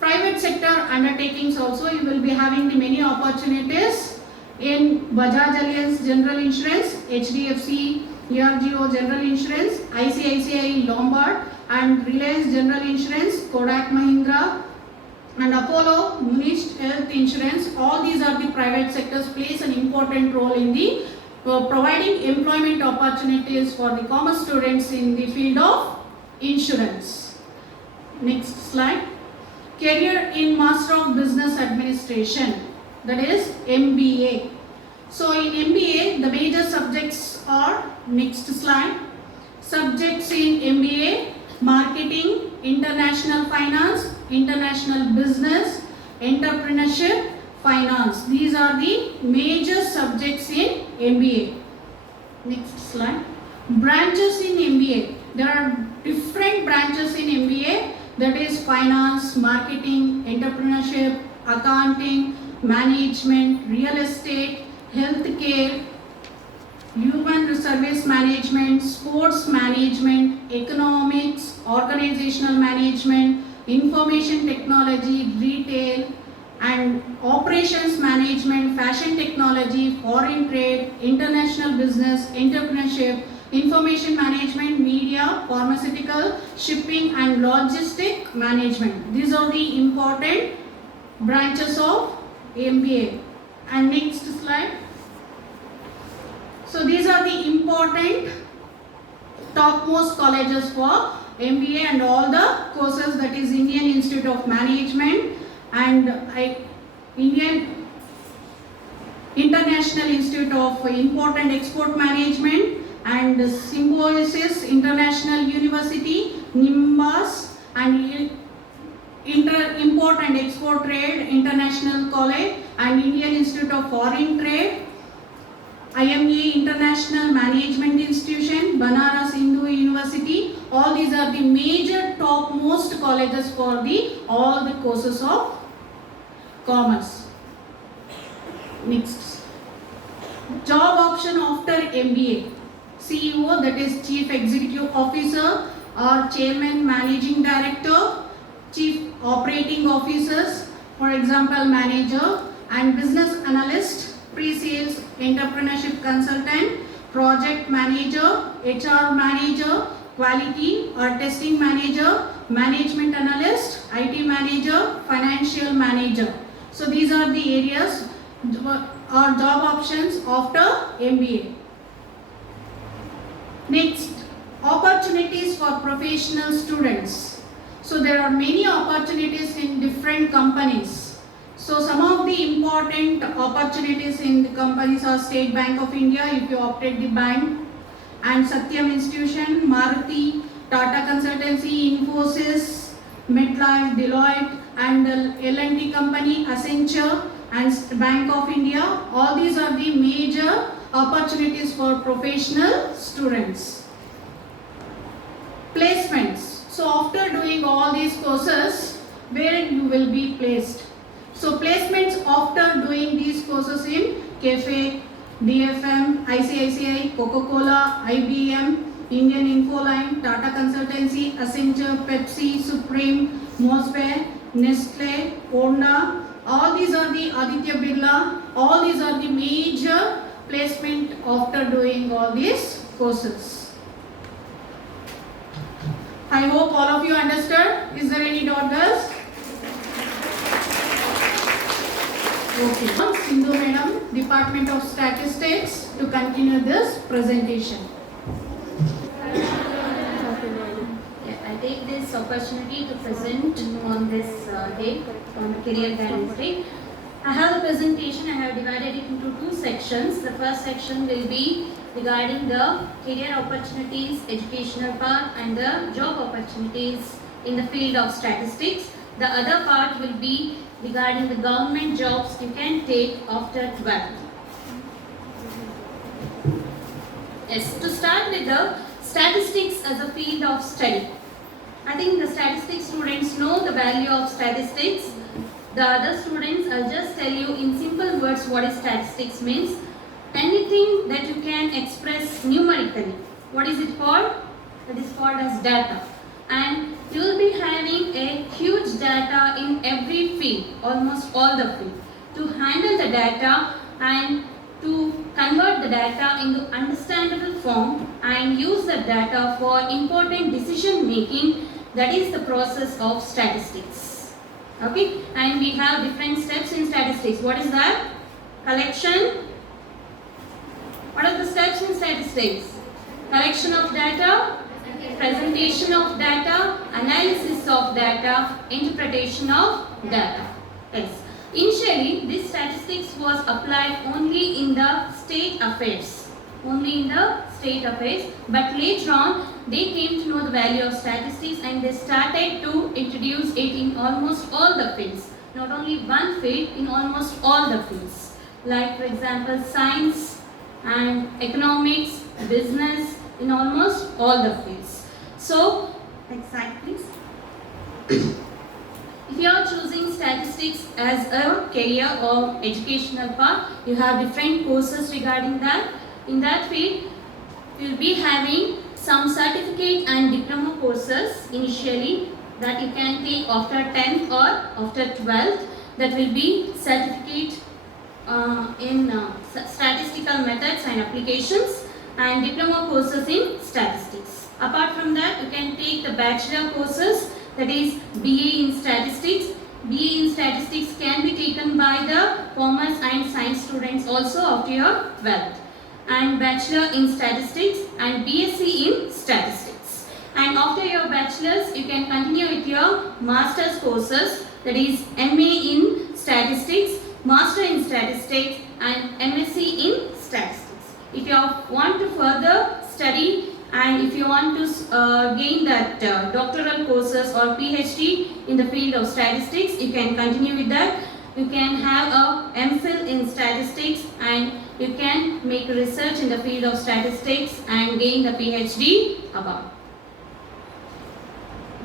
private sector undertakings also you will be having the many opportunities in Bajaj Allianz General Insurance, HDFC, ERGO General Insurance, ICICI Lombard, and Reliance General Insurance, Kodak Mahindra, and Apollo Munich Health Insurance. All these are the private sectors, plays an important role in the providing employment opportunities for the commerce students in the field of insurance. Next slide. Career in Master of Business Administration, that is MBA. So in MBA, the major subjects are, next slide, subjects in MBA: marketing, international finance, international business, entrepreneurship, finance. These are the major subjects in MBA. Next slide. Branches in MBA. There are different branches in MBA, that is finance, marketing, entrepreneurship, accounting, management, real estate, healthcare, human service management, sports management, economics, organizational management, information technology, retail, and operations management, fashion technology, foreign trade, international business, entrepreneurship, information management, media, pharmaceutical, shipping, and logistic management. These are the important branches of MBA. And next slide. So these are the important topmost colleges for MBA and all the courses, that is Indian Institute of Management and Indian International Institute of Import and Export Management, and Symbiosis International University, NIMBAS, and Import and Export Trade International College, and Indian Institute of Foreign Trade, IMA International Management Institution, Banaras Hindu University. All these are the major topmost colleges for all the courses of commerce. Next, job option after MBA. CEO, that is Chief Executive Officer or Chairman Managing Director, Chief Operating Officers, for example Manager, and Business Analyst, Pre-Sales Entrepreneurship Consultant, Project Manager, HR Manager, Quality or Testing Manager, Management Analyst, IT Manager, Financial Manager. So these are the areas or job options after MBA. Next, opportunities for professional students. So there are many opportunities in different companies. So some of the important opportunities in the companies are State Bank of India if you opted the bank, and Satyam Institution, Maruti, Tata Consultancy, Infosys, MetLife, Deloitte, and the L&T company, Accenture, and Bank of India. All these are the major opportunities for professional students. Placements. So after doing all these courses, where you will be placed? So placements after doing these courses in CAFE, DFM, ICICI, Coca-Cola, IBM, Indian Infoline, Tata Consultancy, Accenture, Pepsi, Supreme, Mosbe, Nestle, Honda. All these are the Aditya Birla. All these are the major placement after doing all these courses. I hope all of you understood. Is there any doubt, girls? Okay. Sindhu Madam, Department of Statistics, to continue this presentation. I take this opportunity to present on this day, on the Career Guidance Day. I have a presentation. I have divided it into two sections. The first section will be regarding the career opportunities, educational part, and the job opportunities in the field of statistics. The other part will be regarding the government jobs you can take after 12th. Yes, to start with the statistics as a field of study. I think the statistics students know the value of statistics. The other students, I'll just tell you in simple words what is statistics means. Anything that you can express numerically. What is it called? That is called as data. And you will be having a huge data in every field, almost all the field. To handle the data and to convert the data into understandable form and use the data for important decision making, that is the process of statistics. Okay, and we have different steps in statistics. What is that? Collection. What are the steps in statistics? Collection of data, presentation of data, analysis of data, interpretation of data. Yes. Initially, this statistics was applied only in the state affairs. But later on, they came to know the value of statistics and they started to introduce it in almost all the fields. Not only one field, in almost all the fields. Like for example, science and economics, business, in almost all the fields. So, next slide please. If you are choosing statistics as a career or educational path, you have different courses regarding that. In that field, you will be having some certificate and diploma courses initially that you can take after 10th or after 12th. That will be certificate in statistical methods and applications, and diploma courses in statistics. Apart from that, you can take the bachelor courses, that is BA in statistics. BA in statistics can be taken by the commerce and science students also after your 12th. And bachelor in statistics and BSc in statistics. And after your bachelor's, you can continue with your master's courses, that is MA in statistics, Master in Statistics and MSc in Statistics. If you want to further study and if you want to gain that doctoral courses or PhD in the field of statistics, you can continue with that. You can have a MPhil in statistics and you can make research in the field of statistics and gain the PhD above.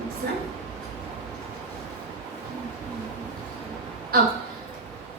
Next slide.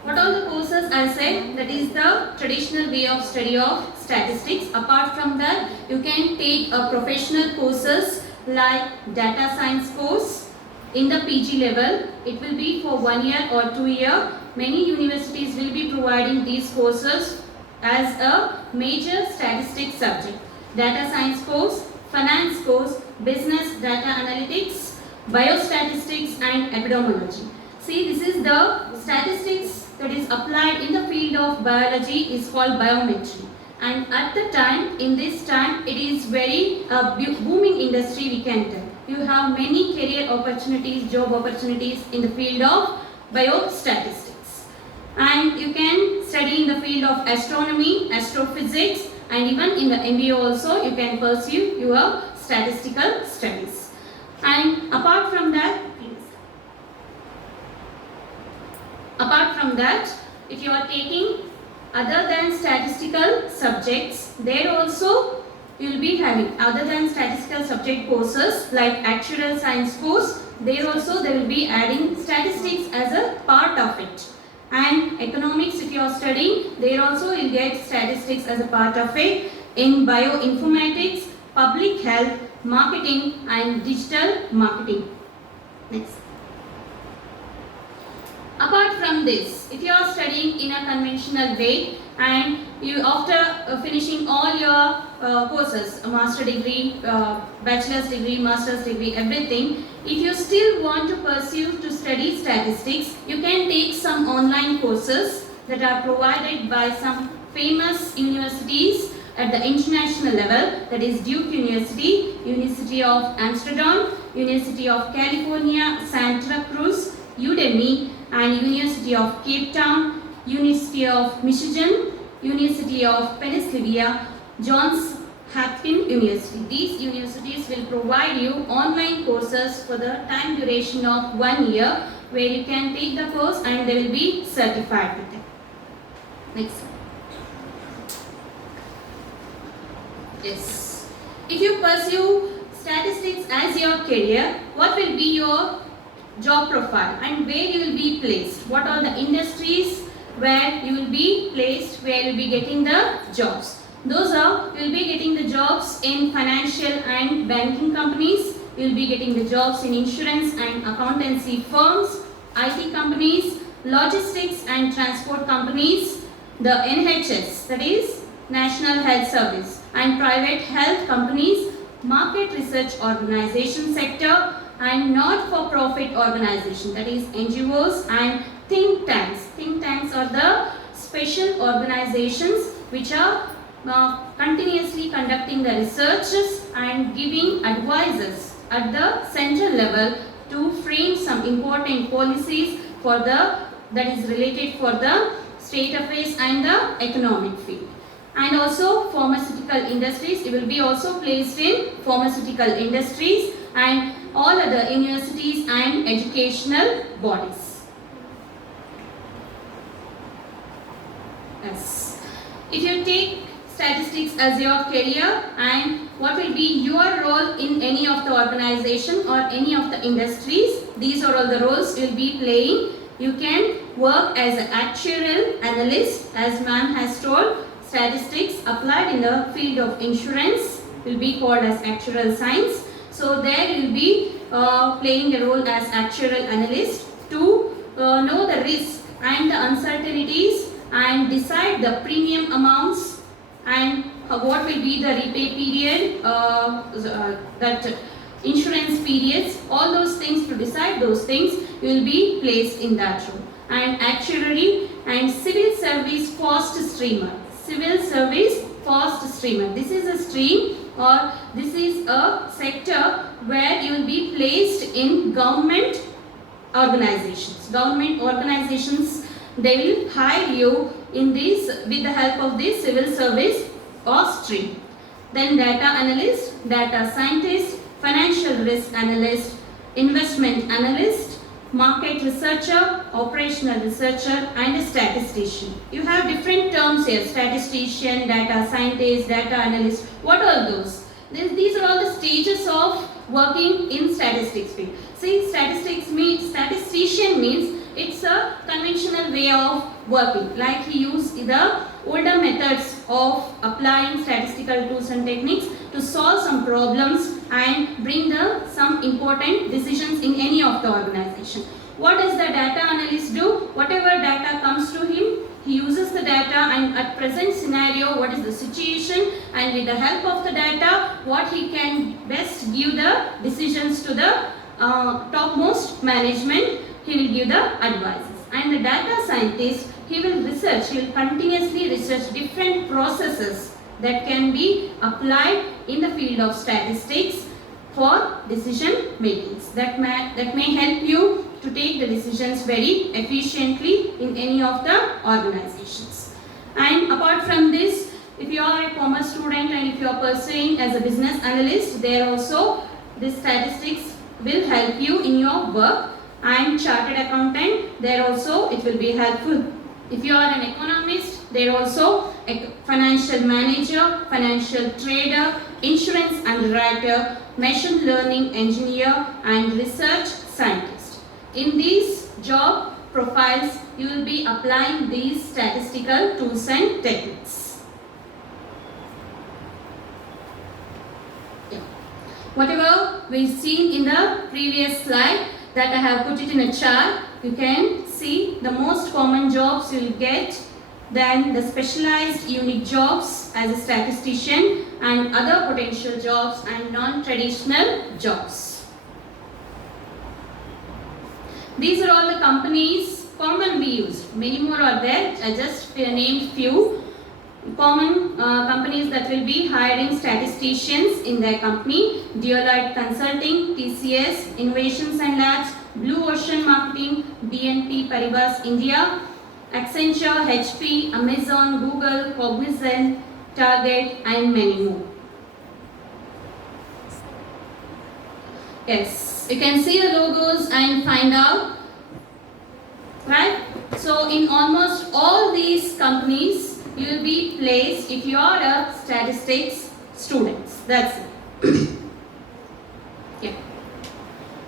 What all the courses I said, that is the traditional way of study of statistics. Apart from that, you can take a professional courses like data science course in the PG level. It will be for 1 year or 2 year. Many universities will be providing these courses as a major statistics subject. Data science course, finance course, business data analytics, biostatistics and epidemiology. See, this is the statistics that is applied in the field of biology is called biometry. And at the time, in this time, it is very booming industry we can tell. You have many career opportunities, job opportunities in the field of biostatistics. And you can study in the field of astronomy, astrophysics, and even in the MBA also you can pursue your statistical studies. And apart from that, if you are taking other than statistical subjects, there also you will be having other than statistical subject courses like actuarial science course. There also they will be adding statistics as a part of it. And economics, if you are studying, there also you will get statistics as a part of it. In bioinformatics, public health, marketing and digital marketing. Next. Apart from this, if you are studying in a conventional way and you after finishing all your courses, a master degree, bachelor's degree, master's degree, everything, if you still want to pursue to study statistics, you can take some online courses that are provided by some famous universities at the international level, that is Duke University, University of Amsterdam, University of California, Santa Cruz, Udemy, and University of Cape Town, University of Michigan, University of Pennsylvania, Johns Hopkins University. These universities will provide you online courses for the time duration of 1 year where you can take the course and they will be certified with it. Next slide. Yes. If you pursue statistics as your career, what will be your job profile and where you will be placed? What are the industries where you will be placed, where you will be getting the jobs? Those are, you will be getting the jobs in financial and banking companies, you will be getting the jobs in insurance and accountancy firms, IT companies, logistics and transport companies, the NHS, that is National Health Service, and private health companies, market research organization sector, and not-for-profit organization, that is NGOs and think tanks. Think tanks are the special organizations which are continuously conducting the researches and giving advices at the central level to frame some important policies for the that is related for the state affairs and the economic field. And also pharmaceutical industries, it will be also placed in pharmaceutical industries and all other universities and educational bodies. Yes. If you take statistics as your career and what will be your role in any of the organization or any of the industries, these are all the roles you will be playing. You can work as an actuarial analyst, as ma'am has told. Statistics applied in the field of insurance will be called as actuarial science. So there you will be playing a role as actuarial analyst to know the risk and the uncertainties and decide the premium amounts and what will be the repay period, that insurance periods, all those things. To decide those things, you will be placed in that role. And actuary and civil service fast streamer. Civil service fast streamer. This is a stream or this is a sector where you will be placed in government organizations. Government organizations they will hire you in this with the help of this civil service or stream. Then data analyst, data scientist, financial risk analyst, investment analyst, market researcher, operational researcher and a statistician. You have different terms here: statistician, data scientist, data analyst. What are those? These are all the stages of working in statistics field. See, statistician means it's a conventional way of working, like he used the older methods of applying statistical tools and techniques to solve some problems and bring some important decisions in any of the organization. What does the data analyst do? Whatever data comes to him, he uses the data and at present scenario, what is the situation, and with the help of the data, what he can best give the decisions to the topmost management, he will give the advices. And the data scientist, he will continuously research different processes that can be applied in the field of statistics for decision makings. That may help you to take the decisions very efficiently in any of the organizations. And apart from this, if you are a commerce student and if you are pursuing as a business analyst, there also this statistics will help you in your work. And chartered accountant, there also it will be helpful. If you are an economist, there also a financial manager, financial trader, insurance underwriter, machine learning engineer and research scientist. In these job profiles, you will be applying these statistical tools and techniques. Yeah. Whatever we've seen in the previous slide, that I have put it in a chart, you can see the most common jobs you will get, then the specialized unique jobs as a statistician and other potential jobs and non-traditional jobs. These are all the companies commonly used. Many more are there. I just named few common companies that will be hiring statisticians in their company: Deloitte Consulting, TCS, Innovations and Labs, Blue Ocean Marketing, BNP Paribas India, Accenture, HP, Amazon, Google, Cognizant, Target and many more. Yes, you can see the logos and find out, right? So in almost all these companies, you will be placed if you are a statistics student. That's it. Yeah.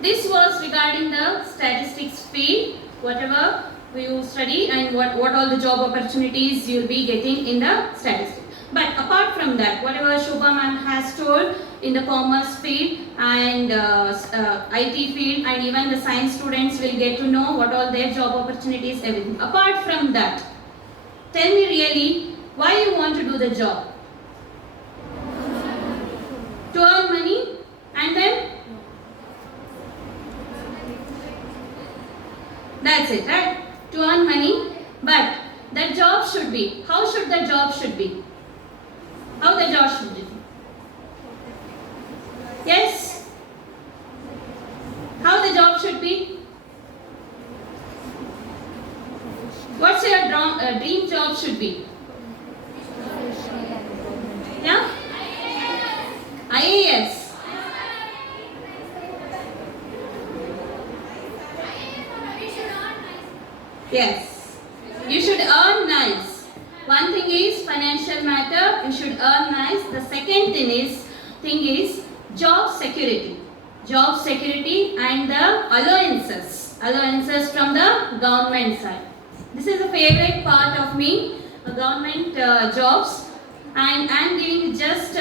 This was regarding the statistics field, whatever you study and what all the job opportunities you will be getting in the statistics. But apart from that, whatever Shobha ma'am has told in the commerce field and IT field, and even the science students will get to know what all their job opportunities, everything. Apart from that, tell me really why you want to do the job. To earn money and then? That's it, right? To earn money, but the job should be, how should the job should be? How the job should be? Yes? How the job should be? What's your dream job should be? Yeah? IAS. Yes. You should earn nice. One thing is financial matter, you should earn nice. The second thing is job security. Job security and the allowances. Allowances from the government side. This is a favorite part of me, government jobs, and I am giving just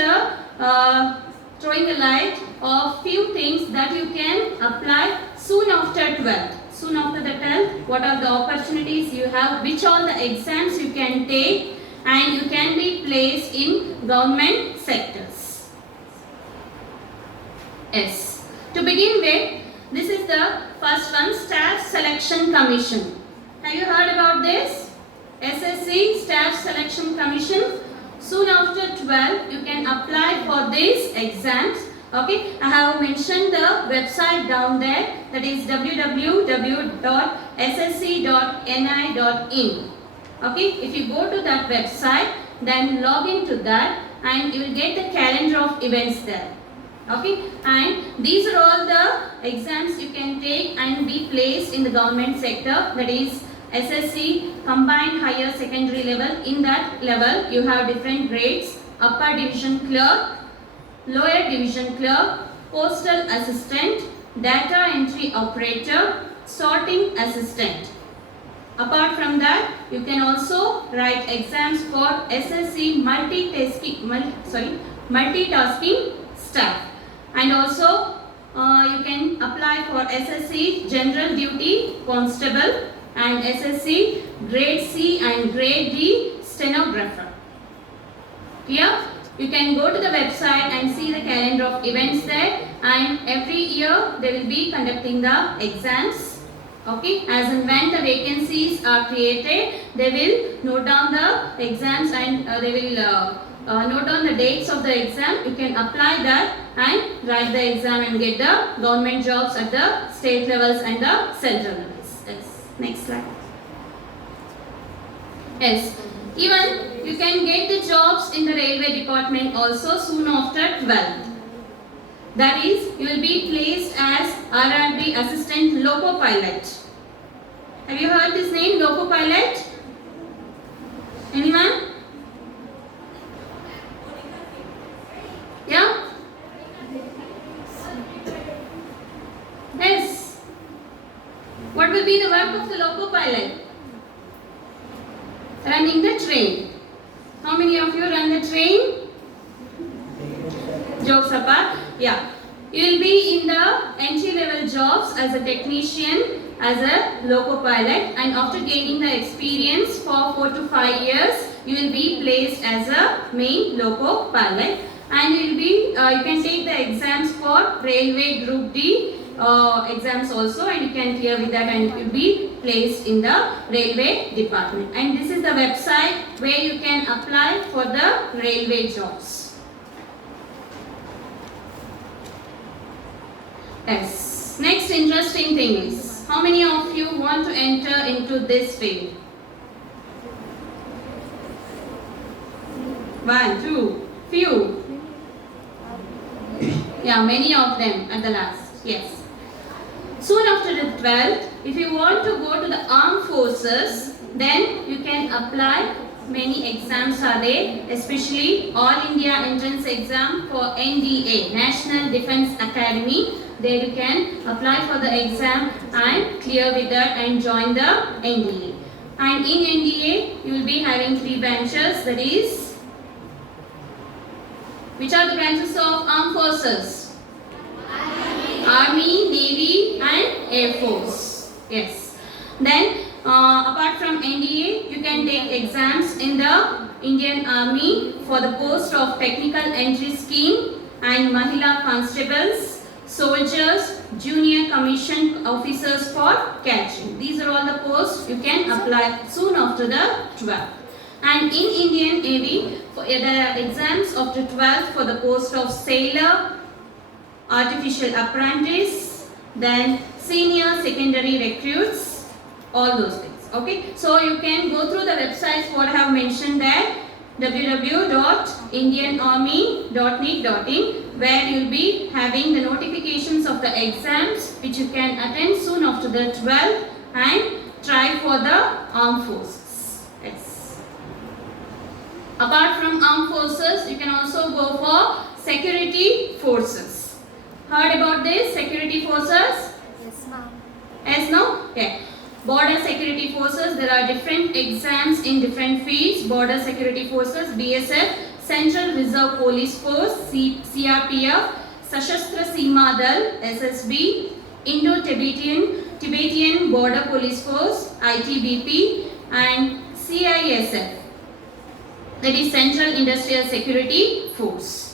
throwing a light of few things that you can apply soon after 12th. Soon after the 12th, what are the opportunities you have, which all the exams you can take, and you can be placed in government sectors. Yes. To begin with, this is the first one, Staff Selection Commission. Have you heard about this? SSC, Staff Selection Commission. Soon after 12, you can apply for these exams. Okay, I have mentioned the website down there, that is www.ssc.ni.in. Okay, if you go to that website, then log into that and you will get the calendar of events there. Okay, and these are all the exams you can take and be placed in the government sector, that is SSC combined higher secondary level. In that level you have different grades: upper division clerk, lower division clerk, postal assistant, data entry operator, sorting assistant. Apart from that, you can also write exams for SSC multitasking staff, and also you can apply for SSC general duty constable and SSC grade C and grade D stenographer. Clear? You can go to the website and see the calendar of events there, and every year they will be conducting the exams. Okay, as and when the vacancies are created, they will note down the exams and they will note down the dates of the exam. You can apply that and write the exam and get the government jobs at the state levels and the central levels. Yes. Next slide. Yes. Even you can get the jobs in the railway department also soon after 12th. That is, you will be placed as RRB assistant loco pilot. Have you heard this name, loco pilot? Anyone? Yeah? Yes. What will be the work of the loco pilot? Running the train. How many of you run the train? Jokes apart. Yeah. You will be in the entry level jobs as a technician, as a loco pilot, and after gaining the experience for 4 to 5 years, you will be placed as a main loco pilot, and you will be you can take the exams for railway group D exams also, and you can clear with that and you will be placed in the railway department. And this is the website where you can apply for the railway jobs. Yes. Next interesting thing is, how many of you want to enter into this field? 1, 2, few. Yeah, many of them at the last. Yes. Soon after the 12th, if you want to go to the armed forces, then you can apply. Many exams are there, especially All India Entrance Exam for NDA, National Defence Academy. There you can apply for the exam and clear with that and join the NDA. And in NDA, you will be having 3 branches, that is, which are the branches of armed forces? Army, Navy and Air Force. Yes. Then apart from NDA, you can take exams in the Indian Army for the post of Technical Entry Scheme and Mahila Constables, soldiers, junior commissioned officers for catching. These are all the posts you can apply soon after the 12th. And in Indian Navy, for the exams after 12th for the post of sailor, artificial apprentice, then senior secondary recruits, all those things. Okay, so you can go through the websites what I have mentioned there, www.indianarmy.nic.in, where you will be having the notifications of the exams which you can attend soon after the 12th and try for the armed forces. Yes. Apart from armed forces, you can also go for security forces. Heard about this, security forces? Yes, ma'am. Yes, no? Okay. Border security forces, there are different exams in different fields. Border security forces, BSF, Central Reserve Police Force, CRPF, Sashastra Seema Dal, SSB, Indo-Tibetan Border Police Force, ITBP, and CISF, that is Central Industrial Security Force.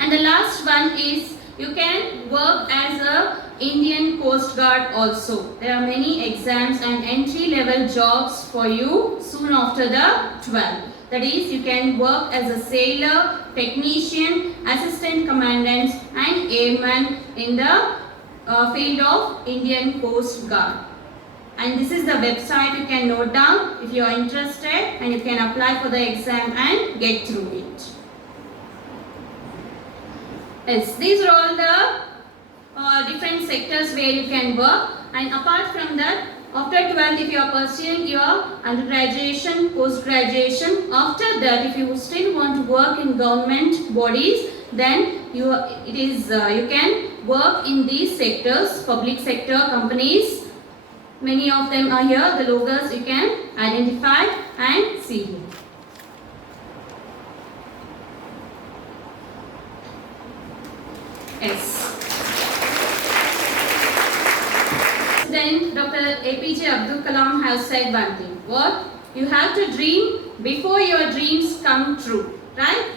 And the last one is, you can work as a Indian Coast Guard also. There are many exams and entry level jobs for you soon after the 12th. That is, you can work as a sailor, technician, assistant commandant and airman in the field of Indian Coast Guard. And this is the website you can note down if you are interested, and you can apply for the exam and get through it. Yes, these are all the different sectors where you can work, and apart from that, after 12th, if you are pursuing your undergraduation, post-graduation, after that, if you still want to work in government bodies, then you can work in these sectors, public sector companies. Many of them are here, the logos you can identify and see here. Yes. President Dr. APJ Abdul Kalam has said one thing. What? You have to dream before your dreams come true. Right?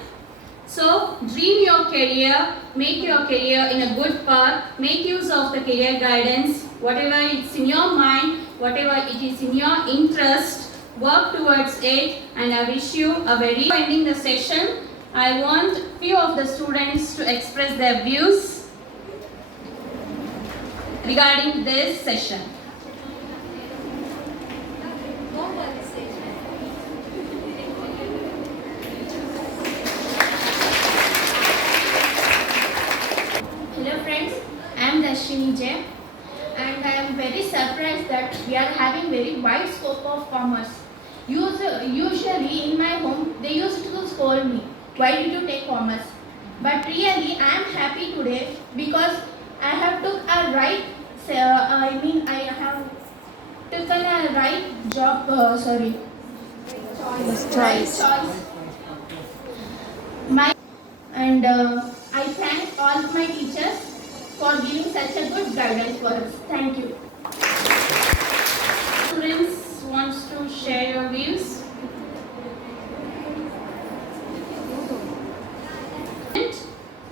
So, dream your career, make your career in a good path, make use of the career guidance, whatever it's in your mind, whatever it is in your interest, work towards it, and I wish you a very ending the session. I want few of the students to express their views regarding this session. Hello friends, I am Dashini J, and I am very surprised that we are having very wide scope of commerce. Usually in my home they used to scold me, why did you take commerce? But really I am happy today because I have took a right, I have taken a right job, right choice. I thank all my teachers for giving such a good guidance for us. Thank you. Students wants to share your views.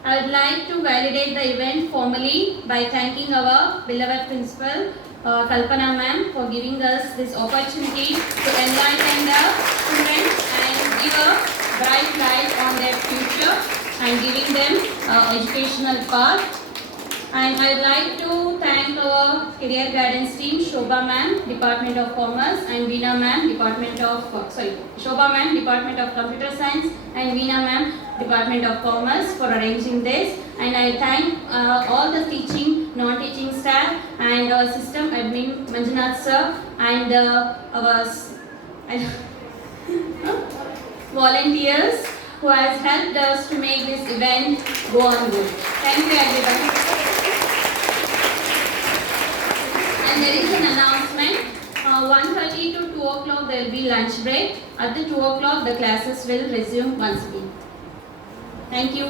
I would like to validate the event formally by thanking our beloved principal Kalpana ma'am for giving us this opportunity to enlighten the students and give a bright light on their future and giving them educational path. And I would like to thank our career guidance team, Shobha ma'am, Department of Commerce, and Veena ma'am, Shobha ma'am, Department of Computer Science, and Veena ma'am, Department of Commerce for arranging this. And I thank all the teaching, non-teaching staff, and our system admin Manjunath sir, and our volunteers who has helped us to make this event go on good. Thank you everybody. And there is an announcement, 1:30 to 2 o'clock there will be lunch break. At the 2 o'clock the classes will resume once again. Thank you.